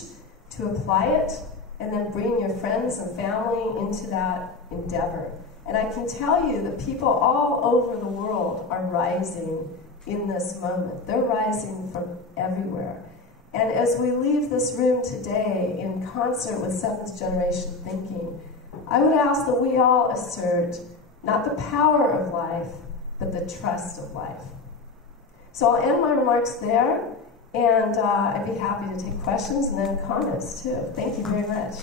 to apply it, and then bring your friends and family into that endeavor. And I can tell you that people all over the world are rising in this moment. They're rising from everywhere. And as we leave this room today in concert with seventh generation thinking, I would ask that we all assert not the power of life, but the trust of life. So I'll end my remarks there, and I'd be happy to take questions and then comments too. Thank you very much.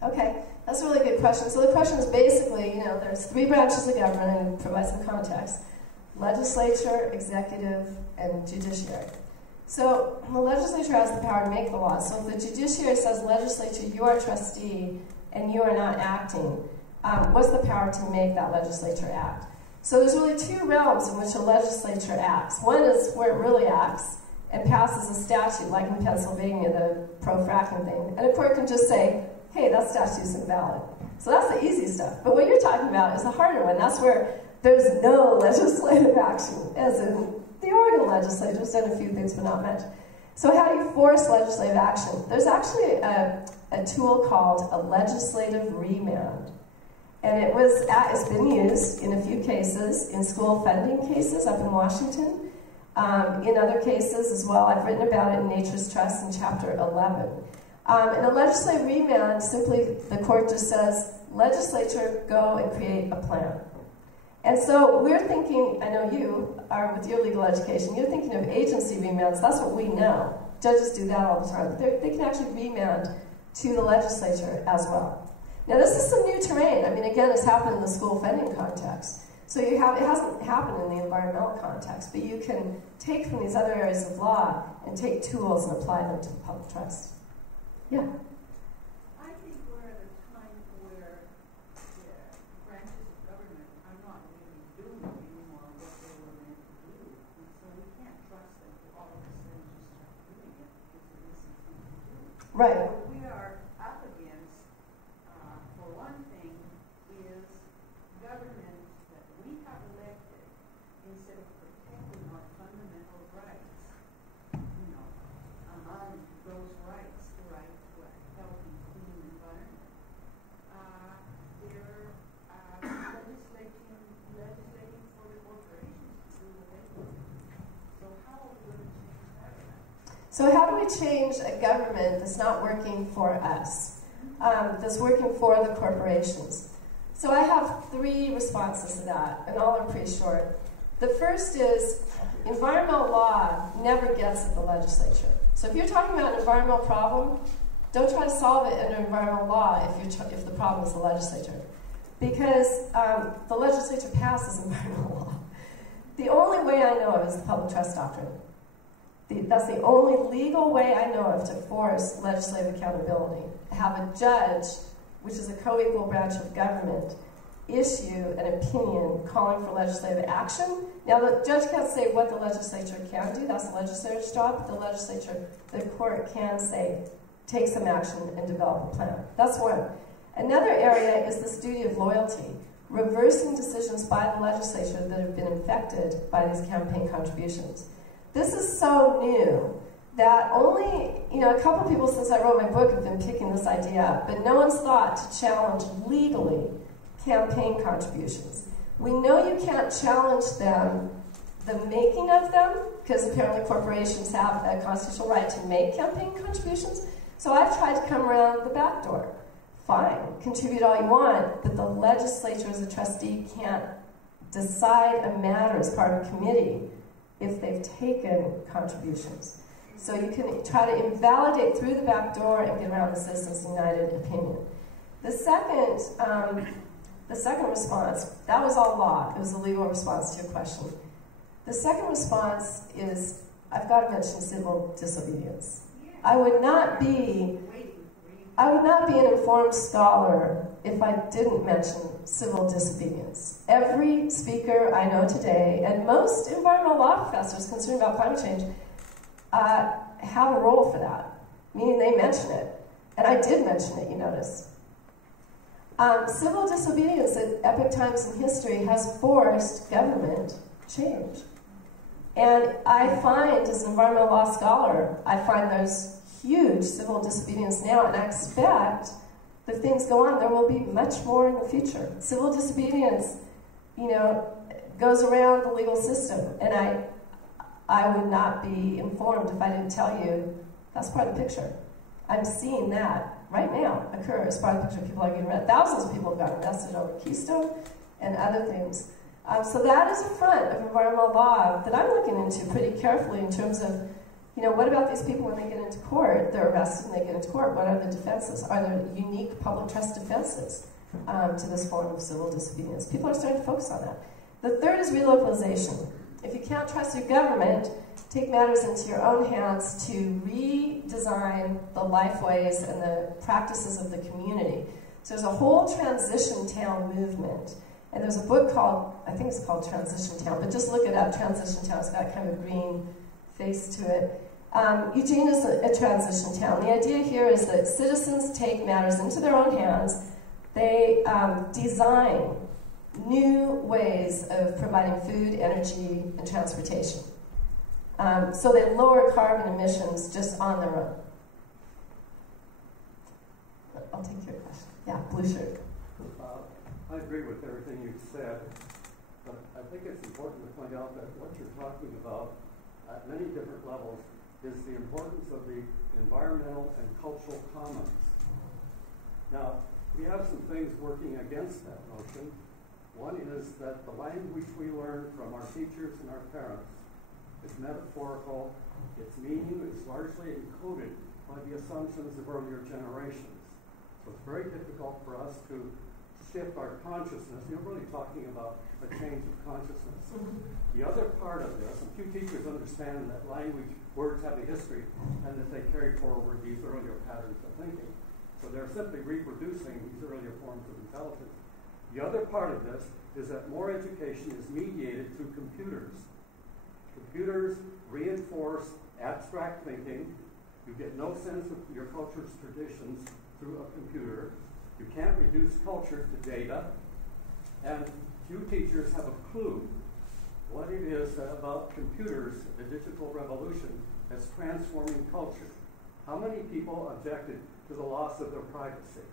Okay, that's a really good question. So the question is basically, there's 3 branches of government, and provide some context: legislature, executive, and judiciary. So the legislature has the power to make the laws. So if the judiciary says, legislature, you are a trustee and you are not acting, what's the power to make that legislature act? So there's really two realms in which a legislature acts. One is where it really acts and passes a statute, like in Pennsylvania, the pro-fracking thing. And a court can just say, hey, that statute's invalid. So that's the easy stuff. But what you're talking about is the harder one. That's where there's no legislative action, as in the Oregon legislature has done a few things, but not much. So how do you force legislative action? There's actually a tool called a legislative remand. And it's been used in a few cases, in school funding cases up in Washington, in other cases as well. I've written about it in Nature's Trust in Chapter 11. In a legislative remand, simply the court just says, legislature, go and create a plan. And so we're thinking, I know you are with your legal education, you're thinking of agency remands. That's what we know. Judges do that all the time. But they can actually remand to the legislature as well. Now this is some new terrain. I mean, again, it's happened in the school funding context. So it hasn't happened in the environmental context, but you can take from these other areas of law and take tools and apply them to the public trust. Yeah? I think we're at a time where the branches of government are not really doing anymore what they were meant to do. And so we can't trust them to all of a sudden just start doing it because there is something to do. Right. What we are up against, for one thing, is government that we have elected instead of protecting our fundamental rights. You know, among those rights, the right to a healthy, clean environment, they're legislating for the corporations to do what they want. So how are we going to change that? So how do we change a government that's not working for us, that's working for the corporations? So I have 3 responses to that, and all are pretty short. The first is, environmental law never gets at the legislature. So if you're talking about an environmental problem, don't try to solve it under environmental law if the problem is the legislature. Because the legislature passes environmental law. The only way I know of is the public trust doctrine. That's the only legal way I know of to force legislative accountability. Have a judge, which is a co-equal branch of government, issue an opinion calling for legislative action. Now, the judge can't say what the legislature can do. That's the legislature's job. But the court can say, take some action and develop a plan. That's one. Another area is this duty of loyalty, reversing decisions by the legislature that have been infected by these campaign contributions. This is so new that only, a couple people since I wrote my book have been picking this idea up, but no one's thought to challenge legally campaign contributions. We know you can't challenge them, the making of them, because apparently corporations have a constitutional right to make campaign contributions. So I've tried to come around the back door. Fine, contribute all you want, but the legislature as a trustee can't decide a matter as part of a committee if they've taken contributions. So you can try to invalidate through the back door and get around the Citizens United opinion. The second response, that was all law. It was a legal response to your question. The second response is, I've got to mention civil disobedience. I would not be an informed scholar if I didn't mention civil disobedience. Every speaker I know today, and most environmental law professors concerned about climate change, have a role for that, meaning they mention it. And I did mention it, you notice. Civil disobedience at epic times in history has forced government change. And I find, as an environmental law scholar, I find there's huge civil disobedience now, and I expect that things go on, there will be much more in the future. Civil disobedience, goes around the legal system, and I would not be informed if I didn't tell you that's part of the picture. I'm seeing that right now occur as part of the picture. People are getting arrested. Thousands of people have gotten arrested over Keystone and other things. So that is a front of environmental law that I'm looking into pretty carefully in terms of, what about these people when they get into court? They're arrested and they get into court. What are the defenses? Are there unique public trust defenses to this form of civil disobedience? People are starting to focus on that. The third is relocalization. If you can't trust your government, take matters into your own hands to redesign the lifeways and the practices of the community. So there's a whole transition town movement. And there's a book called, I think it's called Transition Town, but just look it up, Transition Town. It's got kind of a green face to it. Eugene is a transition town. The idea here is that citizens take matters into their own hands. They design new ways of providing food, energy, and transportation. So they lower carbon emissions just on their own. I'll take your question. Yeah, blue shirt. I agree with everything you've said, but I think it's important to point out that what you're talking about at many different levels is the importance of the environmental and cultural commons. Now, we have some things working against that notion. One is that the language we learn from our teachers and our parents is metaphorical. Its meaning is largely encoded by the assumptions of earlier generations. So it's very difficult for us to shift our consciousness. You're really talking about a change of consciousness. The other part of this, and few teachers understand that language, words have a history, and that they carry forward these earlier patterns of thinking. So they're simply reproducing these earlier forms of intelligence. The other part of this is that more education is mediated through computers. Computers reinforce abstract thinking. You get no sense of your culture's traditions through a computer. You can't reduce culture to data. And few teachers have a clue what it is about computers, the digital revolution, that's transforming culture. How many people objected to the loss of their privacy?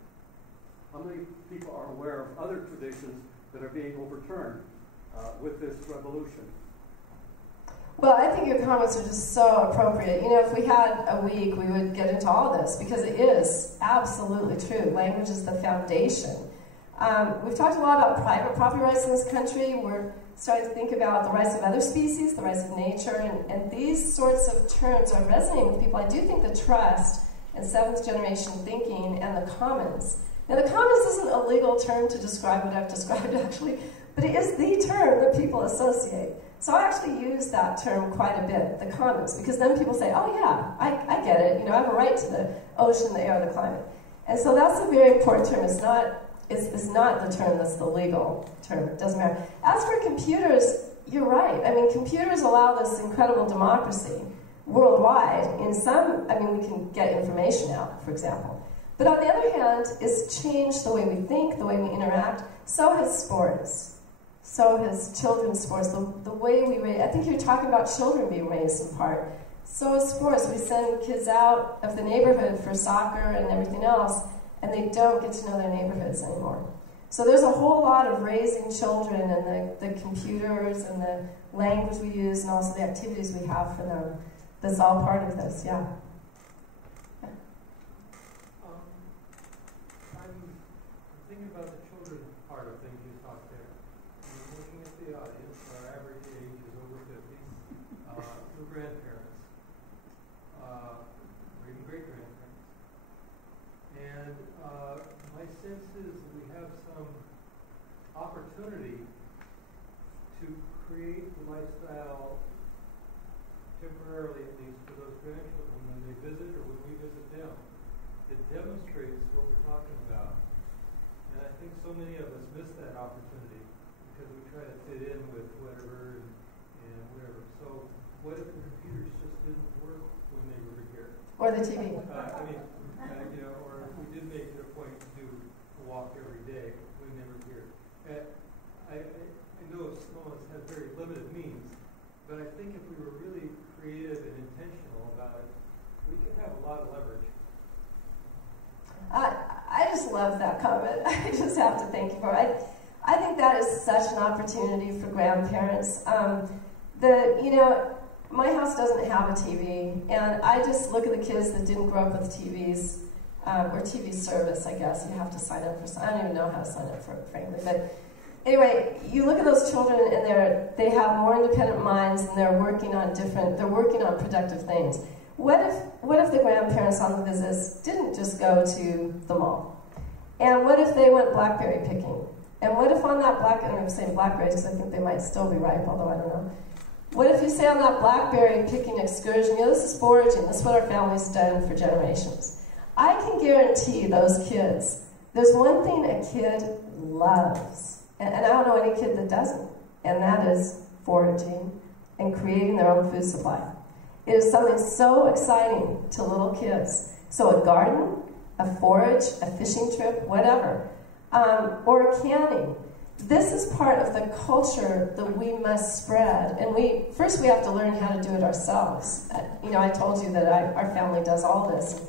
How many people are aware of other traditions that are being overturned with this revolution? Well, I think your comments are just so appropriate. You know, if we had a week, we would get into all this, because it is absolutely true. Language is the foundation. We've talked a lot about private property rights in this country. We're starting to think about the rights of other species, the rights of nature, and these sorts of terms are resonating with people. I do think the trust and seventh generation thinking and the commons. Now, the commons isn't a legal term to describe what I've described, actually, but it is the term that people associate. So I actually use that term quite a bit, the commons, because then people say, oh yeah, I get it. You know, I have a right to the ocean, the air, the climate. And so that's a very important term. It's not the term that's the legal term. It doesn't matter. As for computers, you're right. I mean, computers allow this incredible democracy worldwide. In some, I mean, we can get information out, for example. But on the other hand, it's changed the way we think, the way we interact. So has sports. So has children's sports, the way we raise. I think you're talking about children being raised in part. So is sports. We send kids out of the neighborhood for soccer and everything else, and they don't get to know their neighborhoods anymore. So there's a whole lot of raising children and the computers and the language we use and also the activities we have for them. That's all part of this, yeah. I'm thinking about the children part of things you talked there. I'm looking at the audience. Our average age is over 50. We're grandparents, or even great-grandparents. And my sense is that we have some opportunity to create the lifestyle, temporarily at least, for those grandchildren when they visit or when we visit them. It demonstrates what we're talking about. And I think so many of us miss that opportunity because we try to fit in with whatever and whatever. So what if the computers just didn't work when they were here? Or the TV. You know, or if we did make it a point to do a walk every day when they were here. I know Sloan has very limited means, but I think if we were really creative and intentional about it, we could have a lot of leverage. I just love that comment. I just have to thank you for it. I think that is such an opportunity for grandparents. You know, my house doesn't have a TV, and I just look at the kids that didn't grow up with TVs, or TV service, I guess. You have to sign up for, I don't even know how to sign up for it, frankly. But anyway, you look at those children, and they have more independent minds, and they're working on productive things. What if the grandparents on the visits didn't just go to the mall? And what if they went blackberry picking? And what if on that I'm saying blackberries because I think they might still be ripe, although I don't know. What if you say on that blackberry picking excursion, this is foraging, this is what our family's done for generations. I can guarantee those kids, there's one thing a kid loves, and I don't know any kid that doesn't, and that is foraging and creating their own food supply. It is something so exciting to little kids. So a garden, a forage, a fishing trip, whatever, or canning. This is part of the culture that we must spread. And first we have to learn how to do it ourselves. I told you that our family does all this.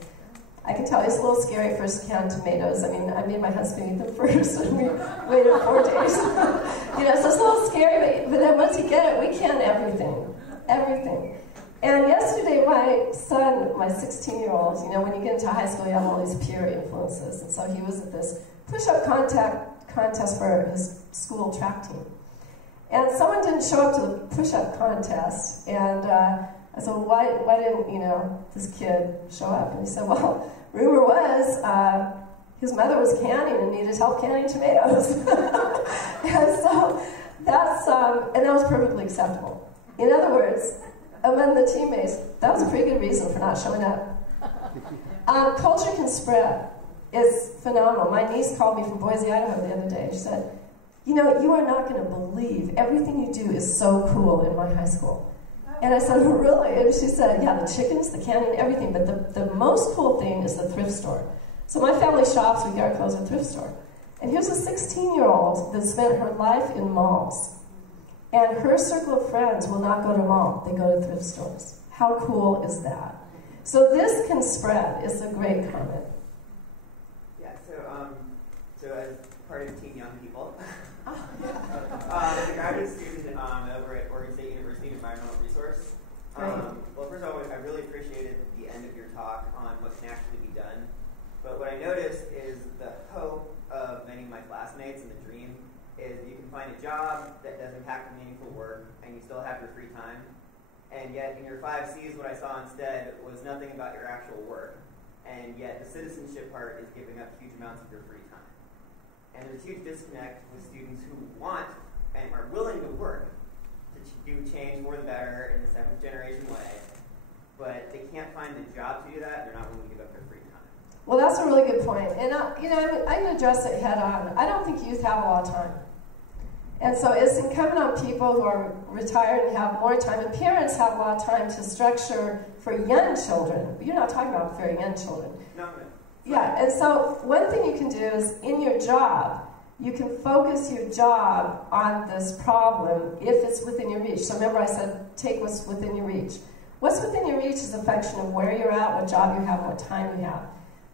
I can tell you it's a little scary, first canned tomatoes. I made my husband eat them first, and we waited 4 days. So it's a little scary, but then once you get it, we can everything. Everything. And yesterday, my son, my 16-year-old, when you get into high school, you have all these peer influences. And so he was at this push-up contest for his school track team. And someone didn't show up to the push-up contest. And I said, well, why didn't, this kid show up? And he said, well, rumor was his mother was canning and needed help canning tomatoes. And so and that was perfectly acceptable. In other words, among the teammates, that was a pretty good reason for not showing up. Culture can spread. It's phenomenal. My niece called me from Boise, Idaho the other day. She said, you are not going to believe everything you do is so cool in my high school. And I said, really? And she said, yeah, the chickens, the canning, everything. But the most cool thing is the thrift store. So my family shops, we get our clothes at a thrift store. And here's a 16-year-old that spent her life in malls. And her circle of friends will not go to a mall. They go to thrift stores. How cool is that? So this can spread. It's a great comment. Yeah, so as part of Team Young People, the graduate student over at Oregon State University Environmental Resource. Well, first of all, I really appreciated the end of your talk on what can actually be done. But what I noticed is the hope of many of my classmates and the dream is you can find a job that does impactful, meaningful work, and you still have your free time. And yet, in your 5 C's, what I saw instead was nothing about your actual work. And yet, the citizenship part is giving up huge amounts of your free time. And there's a huge disconnect with students who want and are willing to work to do change for the better in the 7th generation way, but they can't find the job to do that. They're not willing to give up their free time. Well, that's a really good point. And I'm going to address it head on. I don't think youth have a lot of time. And so it's incumbent on people who are retired and have more time, and parents have a lot of time to structure for young children. But you're not talking about very young children. No. Yeah, and so one thing you can do is in your job, you can focus your job on this problem if it's within your reach. So remember I said take what's within your reach. What's within your reach is a function of where you're at, what job you have, what time you have.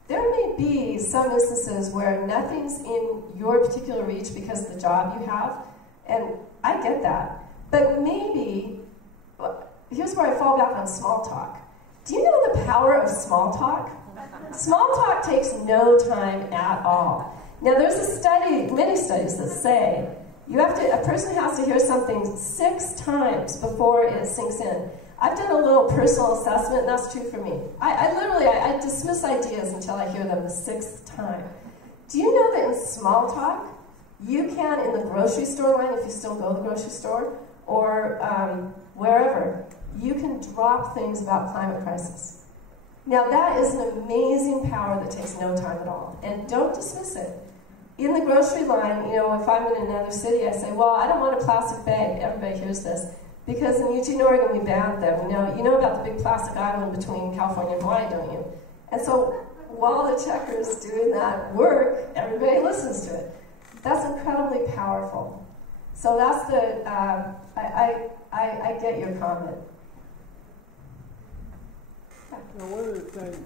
There may be some instances where nothing's in your particular reach because of the job you have, and I get that. But maybe, here's where I fall back on small talk. Do you know the power of small talk? Small talk takes no time at all. Now there's many studies that say a person has to hear something 6 times before it sinks in. I've done a little personal assessment, and that's true for me. I dismiss ideas until I hear them the 6th time. Do you know that in small talk, you can, in the grocery store line, if you still go to the grocery store, or wherever, you can drop things about climate crisis. Now that is an amazing power that takes no time at all. And don't dismiss it. In the grocery line, if I'm in another city, I say, well, I don't want a plastic bag. Everybody hears this. Because in Eugene, Oregon, we banned them. You know about the big plastic island between California and Hawaii, don't you? And so while the checker's doing that work, everybody listens to it. That's incredibly powerful. So that's I get your comment. Now, one of the things,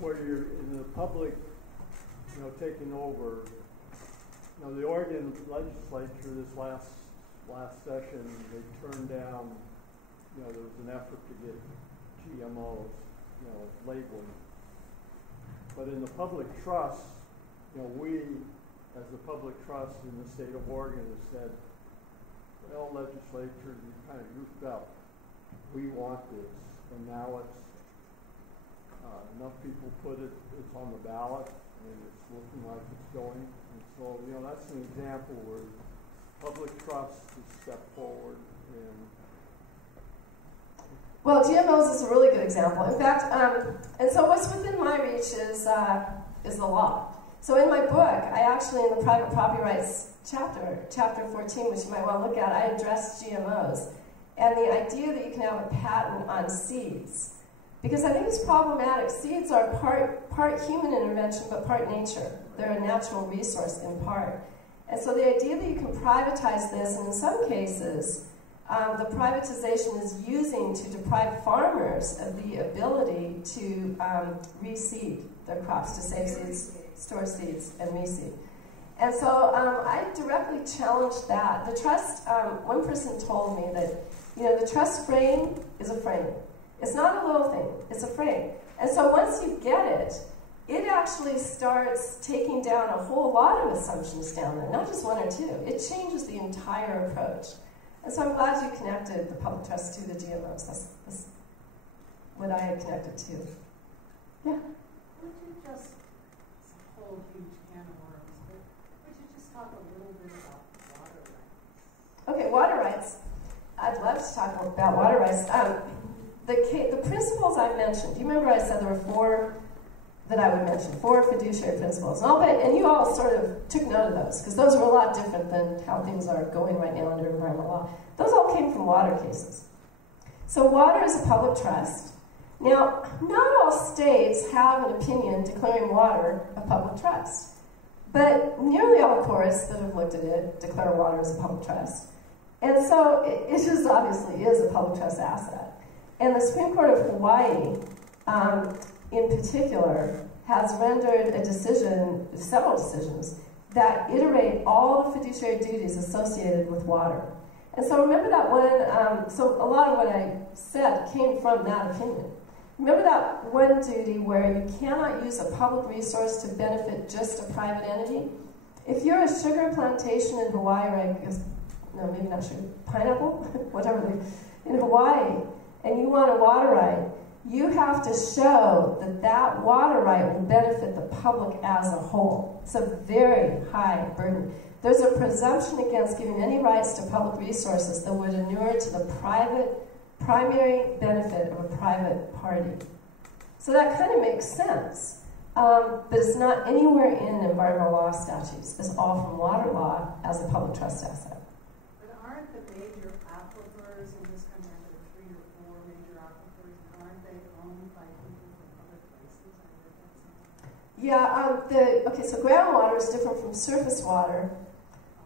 where you're in the public, taking over, the Oregon legislature this last session, they turned down, there was an effort to get GMOs, labeling. But in the public trust, we, as the public trust in the state of Oregon, have said, well, legislature, you kind of goofed up. We want this. And now it's, enough people put it, it's on the ballot, and it's looking like it's going. And so, that's an example where public trust to step forward and... Well, GMOs is a really good example. In fact, and so what's within my reach is the law. So in my book, I actually, in the private property rights chapter 14, which you might want to look at, I address GMOs. And the idea that you can have a patent on seeds. Because I think it's problematic. Seeds are part human intervention, but part nature. They're a natural resource in part. And so the idea that you can privatize this, and in some cases, the privatization is using to deprive farmers of the ability to reseed their crops, to save seeds, store seeds, and reseed. And so I directly challenged that. The trust, one person told me that, the trust frame is a frame. It's not a little thing, it's a frame. And so once you get it, it actually starts taking down a whole lot of assumptions down there, not just one or two. It changes the entire approach. And so I'm glad you connected the public trust to the GMOs. That's what I had connected to. Yeah? Would you just, it's a whole huge can of worms, but would you just talk a little bit about water rights? Okay, water rights. I'd love to talk about water rights. The principles I mentioned, do you remember I said there were four that I would mention, 4 fiduciary principles. And you all sort of took note of those, because those are a lot different than how things are going right now under environmental law. Those all came from water cases. So water is a public trust. Now, not all states have an opinion declaring water a public trust, but nearly all courts that have looked at it declare water as a public trust. And so it just obviously is a public trust asset. And the Supreme Court of Hawaii, in particular, has rendered a decision, several decisions, that iterate all the fiduciary duties associated with water. And so remember that one, so a lot of what I said came from that opinion. Remember that one duty where you cannot use a public resource to benefit just a private entity? If you're a sugar plantation in Hawaii, or I guess, no, maybe not sugar, pineapple, whatever, in Hawaii, and you want a water right, you have to show that that water right will benefit the public as a whole. It's a very high burden. There's a presumption against giving any rights to public resources that would inure to the primary benefit of a private party. So that kind of makes sense, but it's not anywhere in environmental law statutes. It's all from water law as a public trust asset. But aren't the major aquifers in this country, there are 3 or 4 major aquifers, aren't they owned by people from other places? Yeah, okay, so groundwater is different from surface water.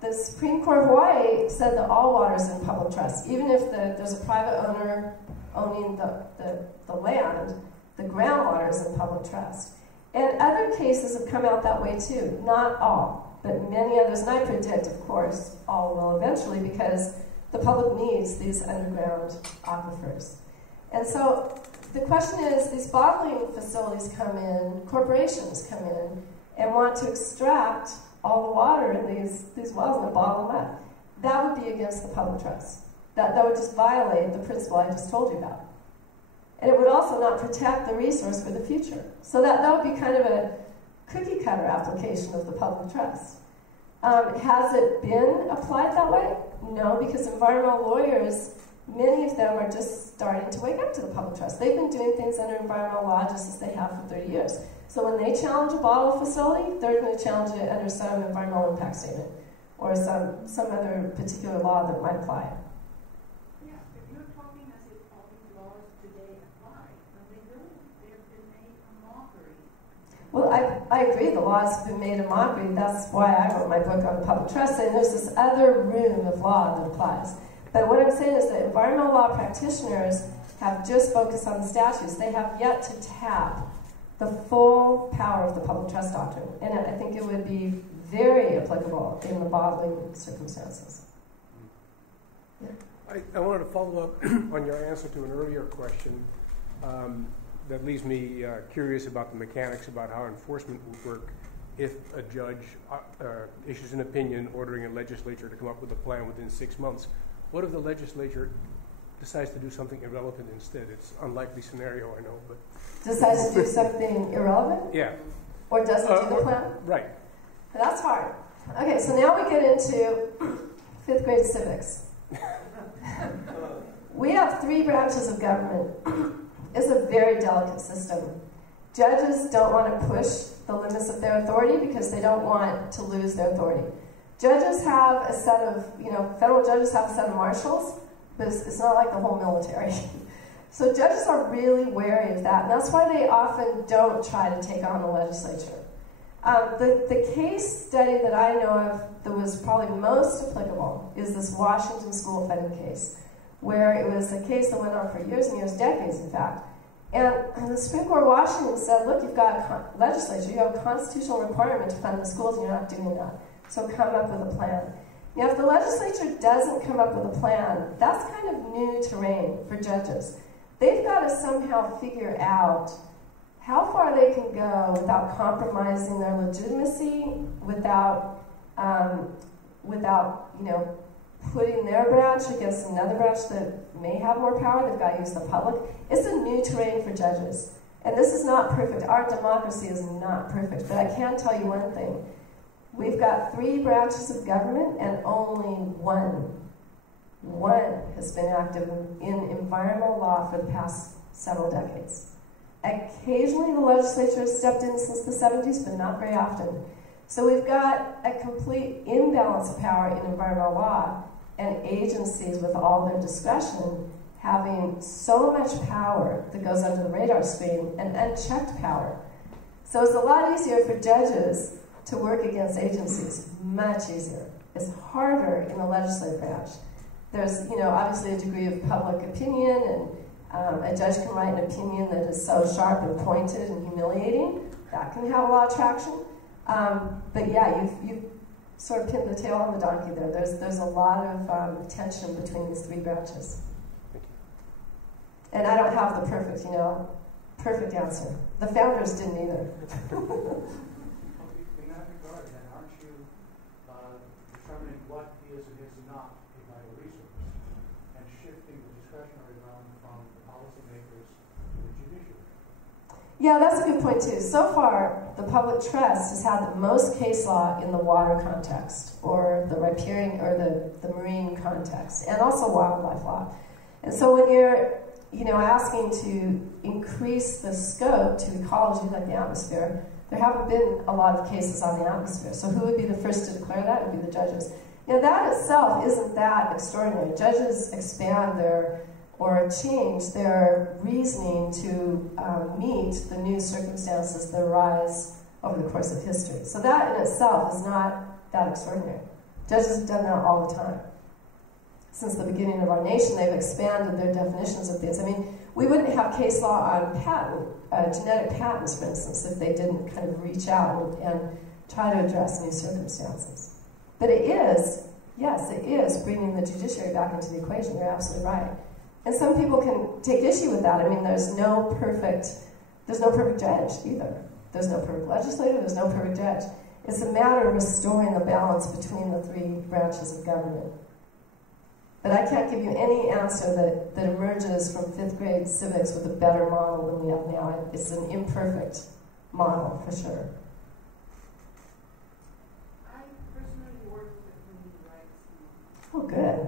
The Supreme Court of Hawaii said that all water is in public trust. Even if there's a private owner owning the land, the groundwater is in public trust. And other cases have come out that way too. Not all, but many others. And I predict, of course, all will eventually, because the public needs these underground aquifers. And so the question is, these bottling facilities come in, corporations come in, and want to extract all the water in these wells and bottle them up. That would be against the public trust. That would just violate the principle I just told you about. And it would also not protect the resource for the future. So that would be kind of a cookie cutter application of the public trust. Has it been applied that way? No, because environmental lawyers, many of them are just starting to wake up to the public trust. They've been doing things under environmental law just as they have for 30 years. So when they challenge a bottle facility, they're going to challenge it under some environmental impact statement or some other particular law that might apply it. Yeah, but you're talking as if all these laws today apply, but they don't. They've been made a mockery. Well, I agree, the laws have been made a mockery. That's why I wrote my book on public trust, and there's this other room of law that applies. But what I'm saying is that environmental law practitioners have just focused on the statutes. They have yet to tap the full power of the public trust doctrine. And I think it would be very applicable in the bottling circumstances. Yeah. I wanted to follow up on your answer to an earlier question that leaves me curious about the mechanics about how enforcement would work if a judge issues an opinion ordering a legislature to come up with a plan within 6 months. What if the legislature decides to do something irrelevant instead? It's an unlikely scenario, I know, but... Decides to do something irrelevant? Yeah. Or doesn't do the plan? Right. That's hard. Okay, so now we get into Fifth grade civics. We have 3 branches of government. It's a very delicate system. Judges don't want to push the limits of their authority because they don't want to lose their authority. Judges have a set of, federal judges have a set of marshals, but it's not like the whole military. So judges are really wary of that, and that's why they often don't try to take on the legislature. The case study that I know of that was probably most applicable is this Washington school funding case, where it was a case that went on for years and years, decades in fact. And the Supreme Court of Washington said, look, you've got a legislature, you have a constitutional requirement to fund the schools, and you're not doing that. So come up with a plan. Now, if the legislature doesn't come up with a plan, that's kind of new terrain for judges. They've got to somehow figure out how far they can go without compromising their legitimacy, without putting their branch against another branch that may have more power. They've got to use the public. It's a new terrain for judges. And this is not perfect. Our democracy is not perfect. But I can tell you one thing. We've got 3 branches of government and only one has been active in environmental law for the past several decades. Occasionally the legislature has stepped in since the 70s, but not very often. So we've got a complete imbalance of power in environmental law, and agencies with all their discretion having so much power that goes under the radar screen and unchecked power. So it's a lot easier for judges to work against agencies, much easier. It's harder in the legislative branch. There's, obviously a degree of public opinion, and a judge can write an opinion that is so sharp and pointed and humiliating. That can have a lot of traction. But yeah, you've sort of pinned the tail on the donkey there. There's a lot of tension between these 3 branches. And I don't have the perfect answer. The founders didn't either. In that regard, then, aren't you determining what is and is not a vital resource and shifting the discretionary realm from the policymakers to the judiciary? Yeah, that's a good point too. So far, the public trust has had the most case law in the water context, or the riparian, or the marine context, and also wildlife law. And so when you're asking to increase the scope to ecology, like the atmosphere, there haven't been a lot of cases on the atmosphere. So who would be the first to declare that? It would be the judges. Now that itself isn't that extraordinary. Judges expand or change their reasoning to meet the new circumstances that arise over the course of history. So that in itself is not that extraordinary. Judges have done that all the time. Since the beginning of our nation, they've expanded their definitions of things. I mean, we wouldn't have case law on genetic patents, for instance, if they didn't kind of reach out and try to address new circumstances. But it is, yes, it is bringing the judiciary back into the equation. You're absolutely right. And some people can take issue with that. I mean, there's no perfect judge either. There's no perfect legislator, there's no perfect judge. It's a matter of restoring the balance between the 3 branches of government. But I can't give you any answer that emerges from 5th grade civics with a better model than we have now. It's an imperfect model, for sure. I personally work with the community rights movement. Oh, good.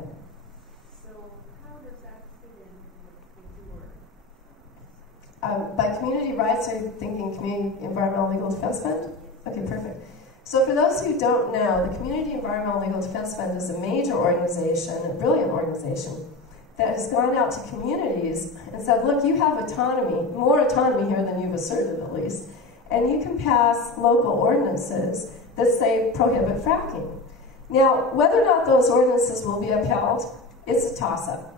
So how does that fit in with your work? By community rights, are you thinking Community Environmental Legal Defense Fund? Okay, perfect. So for those who don't know, the Community Environmental Legal Defense Fund is a major organization, a brilliant organization, that has gone out to communities and said, look, you have autonomy, more autonomy here than you've asserted at least, and you can pass local ordinances that say prohibit fracking. Now, whether or not those ordinances will be upheld, it's a toss-up.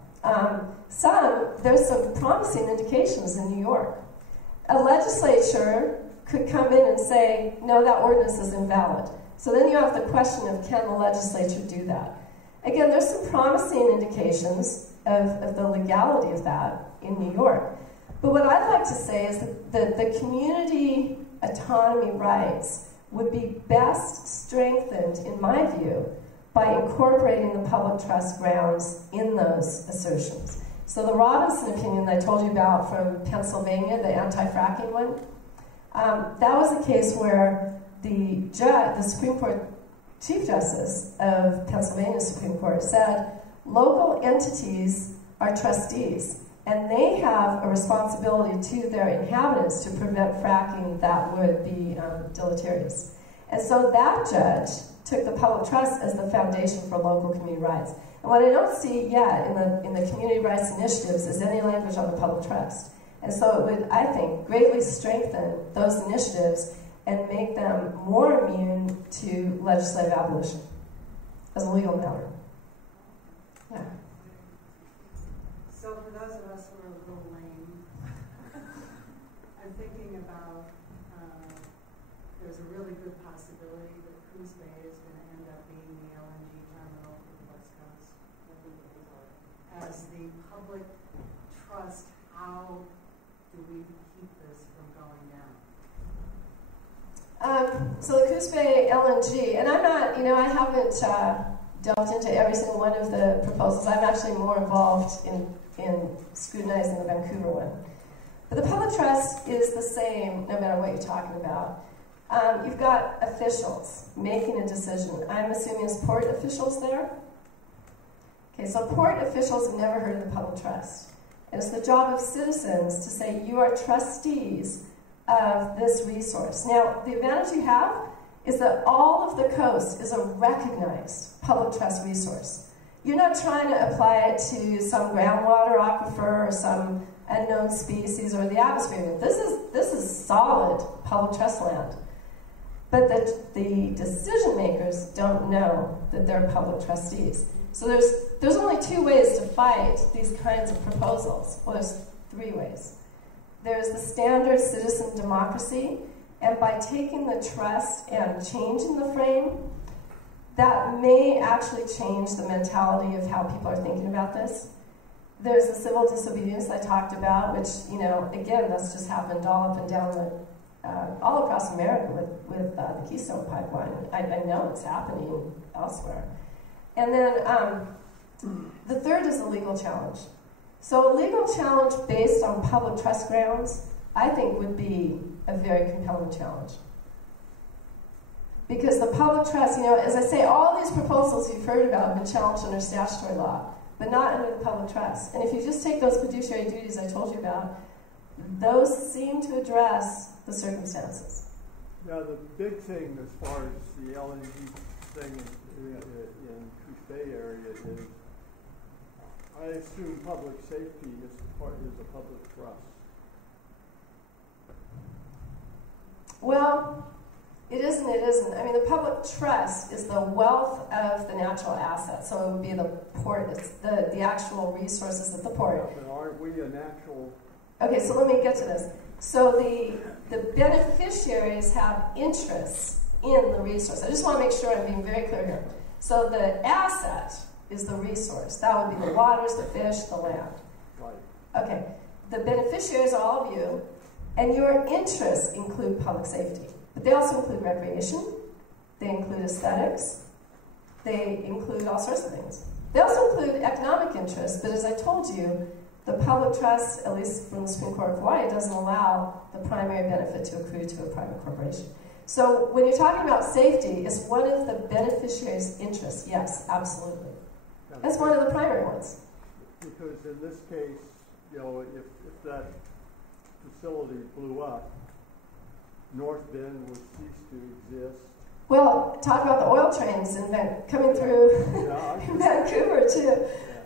There's some promising indications in New York. A legislature could come in and say, no, that ordinance is invalid. So then you have the question of, can the legislature do that? Again, there's some promising indications of the legality of that in New York. But what I'd like to say is that the community autonomy rights would be best strengthened, in my view, by incorporating the public trust grounds in those assertions. So the Robinson opinion that I told you about from Pennsylvania, the anti-fracking one, that was a case where the Supreme Court Chief Justice of Pennsylvania Supreme Court said local entities are trustees, and they have a responsibility to their inhabitants to prevent fracking that would be deleterious. And so that judge took the public trust as the foundation for local community rights. And what I don't see yet in the community rights initiatives is any language on the public trust. And so it would, I think, greatly strengthen those initiatives and make them more immune to legislative abolition as a legal matter. Yeah. So for those of us who are a little lame, I'm thinking about there's a really good possibility that Coos Bay is going to end up being the LNG terminal for the West Coast. As the public trust, how do we keep this from going down? So the Coos Bay LNG, and I'm not, I haven't delved into every single one of the proposals. I'm actually more involved in scrutinizing the Vancouver one. But the public trust is the same no matter what you're talking about. You've got officials making a decision. I'm assuming it's port officials there. Okay, so port officials have never heard of the public trust. And it's the job of citizens to say, you are trustees of this resource. Now, the advantage you have is that all of the coast is a recognized public trust resource. You're not trying to apply it to some groundwater aquifer or some unknown species or the atmosphere. This is solid public trust land. But the decision makers don't know that they're public trustees. So there's only two ways to fight these kinds of proposals. Well, there's three ways. There's the standard citizen democracy, and by taking the trust and changing the frame, that may actually change the mentality of how people are thinking about this. There's the civil disobedience I talked about, which, again, that's just happened all up and down all across America with the Keystone Pipeline. I know it's happening elsewhere. And then the third is the legal challenge. So a legal challenge based on public trust grounds, I think, would be a very compelling challenge. Because the public trust, as I say, all these proposals you've heard about have been challenged under statutory law, but not under the public trust. And if you just take those fiduciary duties I told you about, those seem to address the circumstances. Now, the big thing as far as the LNG thing in Coos Bay area is, I assume public safety is a public trust. Well, it isn't. I mean, the public trust is the wealth of the natural assets. So it would be the port, it's the actual resources of the port. But aren't we a natural? Okay, so let me get to this. So the beneficiaries have interests in the resource. I just want to make sure I'm being very clear here. So the asset is the resource. That would be the waters, the fish, the land. Right. Okay. The beneficiaries are all of you, and your interests include public safety. But they also include recreation. They include aesthetics. They include all sorts of things. They also include economic interests, but as I told you, the public trust, at least from the Supreme Court of Hawaii, doesn't allow the primary benefit to accrue to a private corporation. So when you're talking about safety, it's one of the beneficiaries' interests. Yes, absolutely. That's one of the primary ones. Because in this case, if that facility blew up, North Bend would cease to exist. Well, talk about the oil trains coming through in Vancouver, too. Yeah.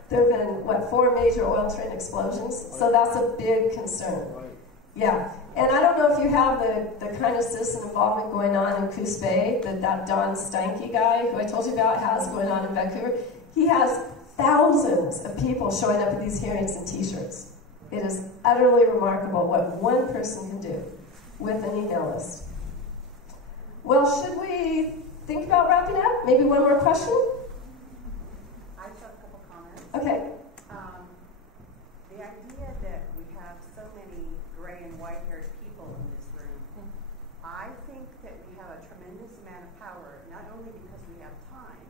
There have been, 4 major oil train explosions? Right. So that's a big concern. Right. Yeah. And I don't know if you have the kind of citizen involvement going on in Coos Bay that Don Steinke guy, who I told you about, has going on in Vancouver. He has thousands of people showing up at these hearings in T-shirts. It is utterly remarkable what one person can do with an email list. Well, should we think about wrapping up? Maybe one more question? I just have a couple comments. Okay. The idea that we have so many gray and white-haired people in this room, I think that we have a tremendous amount of power, not only because we have time,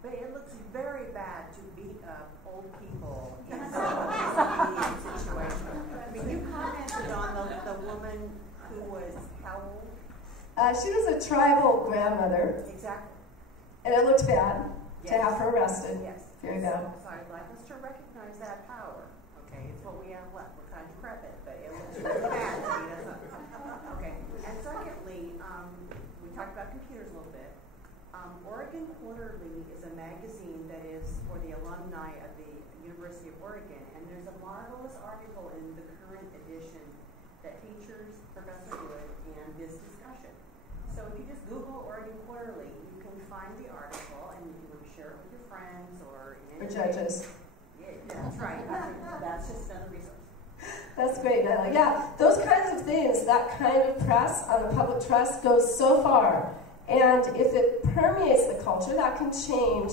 but it looks very bad to beat up old people in some of this situation. I mean, you commented on the woman who was how old? She was a tribal grandmother. Exactly. And it looked bad to Yes. have her arrested. Yes. Very bad. So I'd like us to recognize that power. Okay, it's what we have left. We're kind of decrepit, but it looks really bad to me. Okay. And secondly, we talked about computers a little bit. Oregon Quarterly is a magazine that is for the alumni of the University of Oregon, and there's a marvelous article in the current edition that features Professor Wood and this discussion. So if you just Google Oregon Quarterly, you can find the article, and you can share it with your friends or Or judges. Yeah, that's right. That's just another resource. That's great, Natalie. Yeah, those kinds of things, that kind of press on the public trust goes so far. And if it permeates the culture, that can change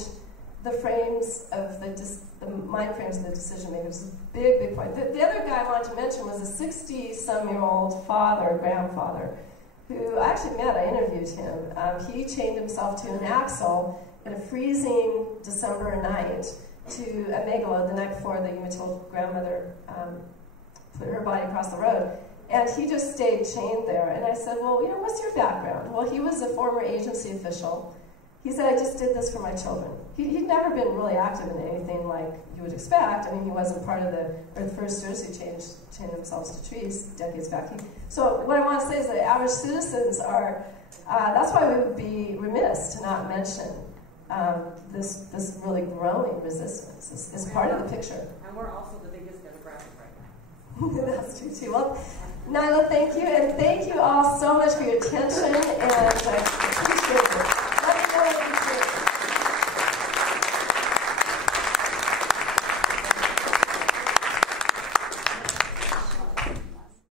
the frames of the mind frames of the decision makers. It's a big, big point. The other guy I wanted to mention was a 60-some-year-old father, grandfather, who I actually met. I interviewed him. He chained himself to an axle in a freezing December night to a megalo the night before the Umatilla grandmother put her body across the road. And he just stayed chained there. And I said, well, what's your background? Well, he was a former agency official. He said, I just did this for my children. He'd never been really active in anything like you would expect. I mean, he wasn't part of the firsters who chained themselves to trees decades back. So what I want to say is that average citizens are, that's why we would be remiss to not mention this really growing resistance. It's part of the picture. And we're also the biggest demographic right now. That's true too. Well, Nyla, thank you, and thank you all so much for your attention and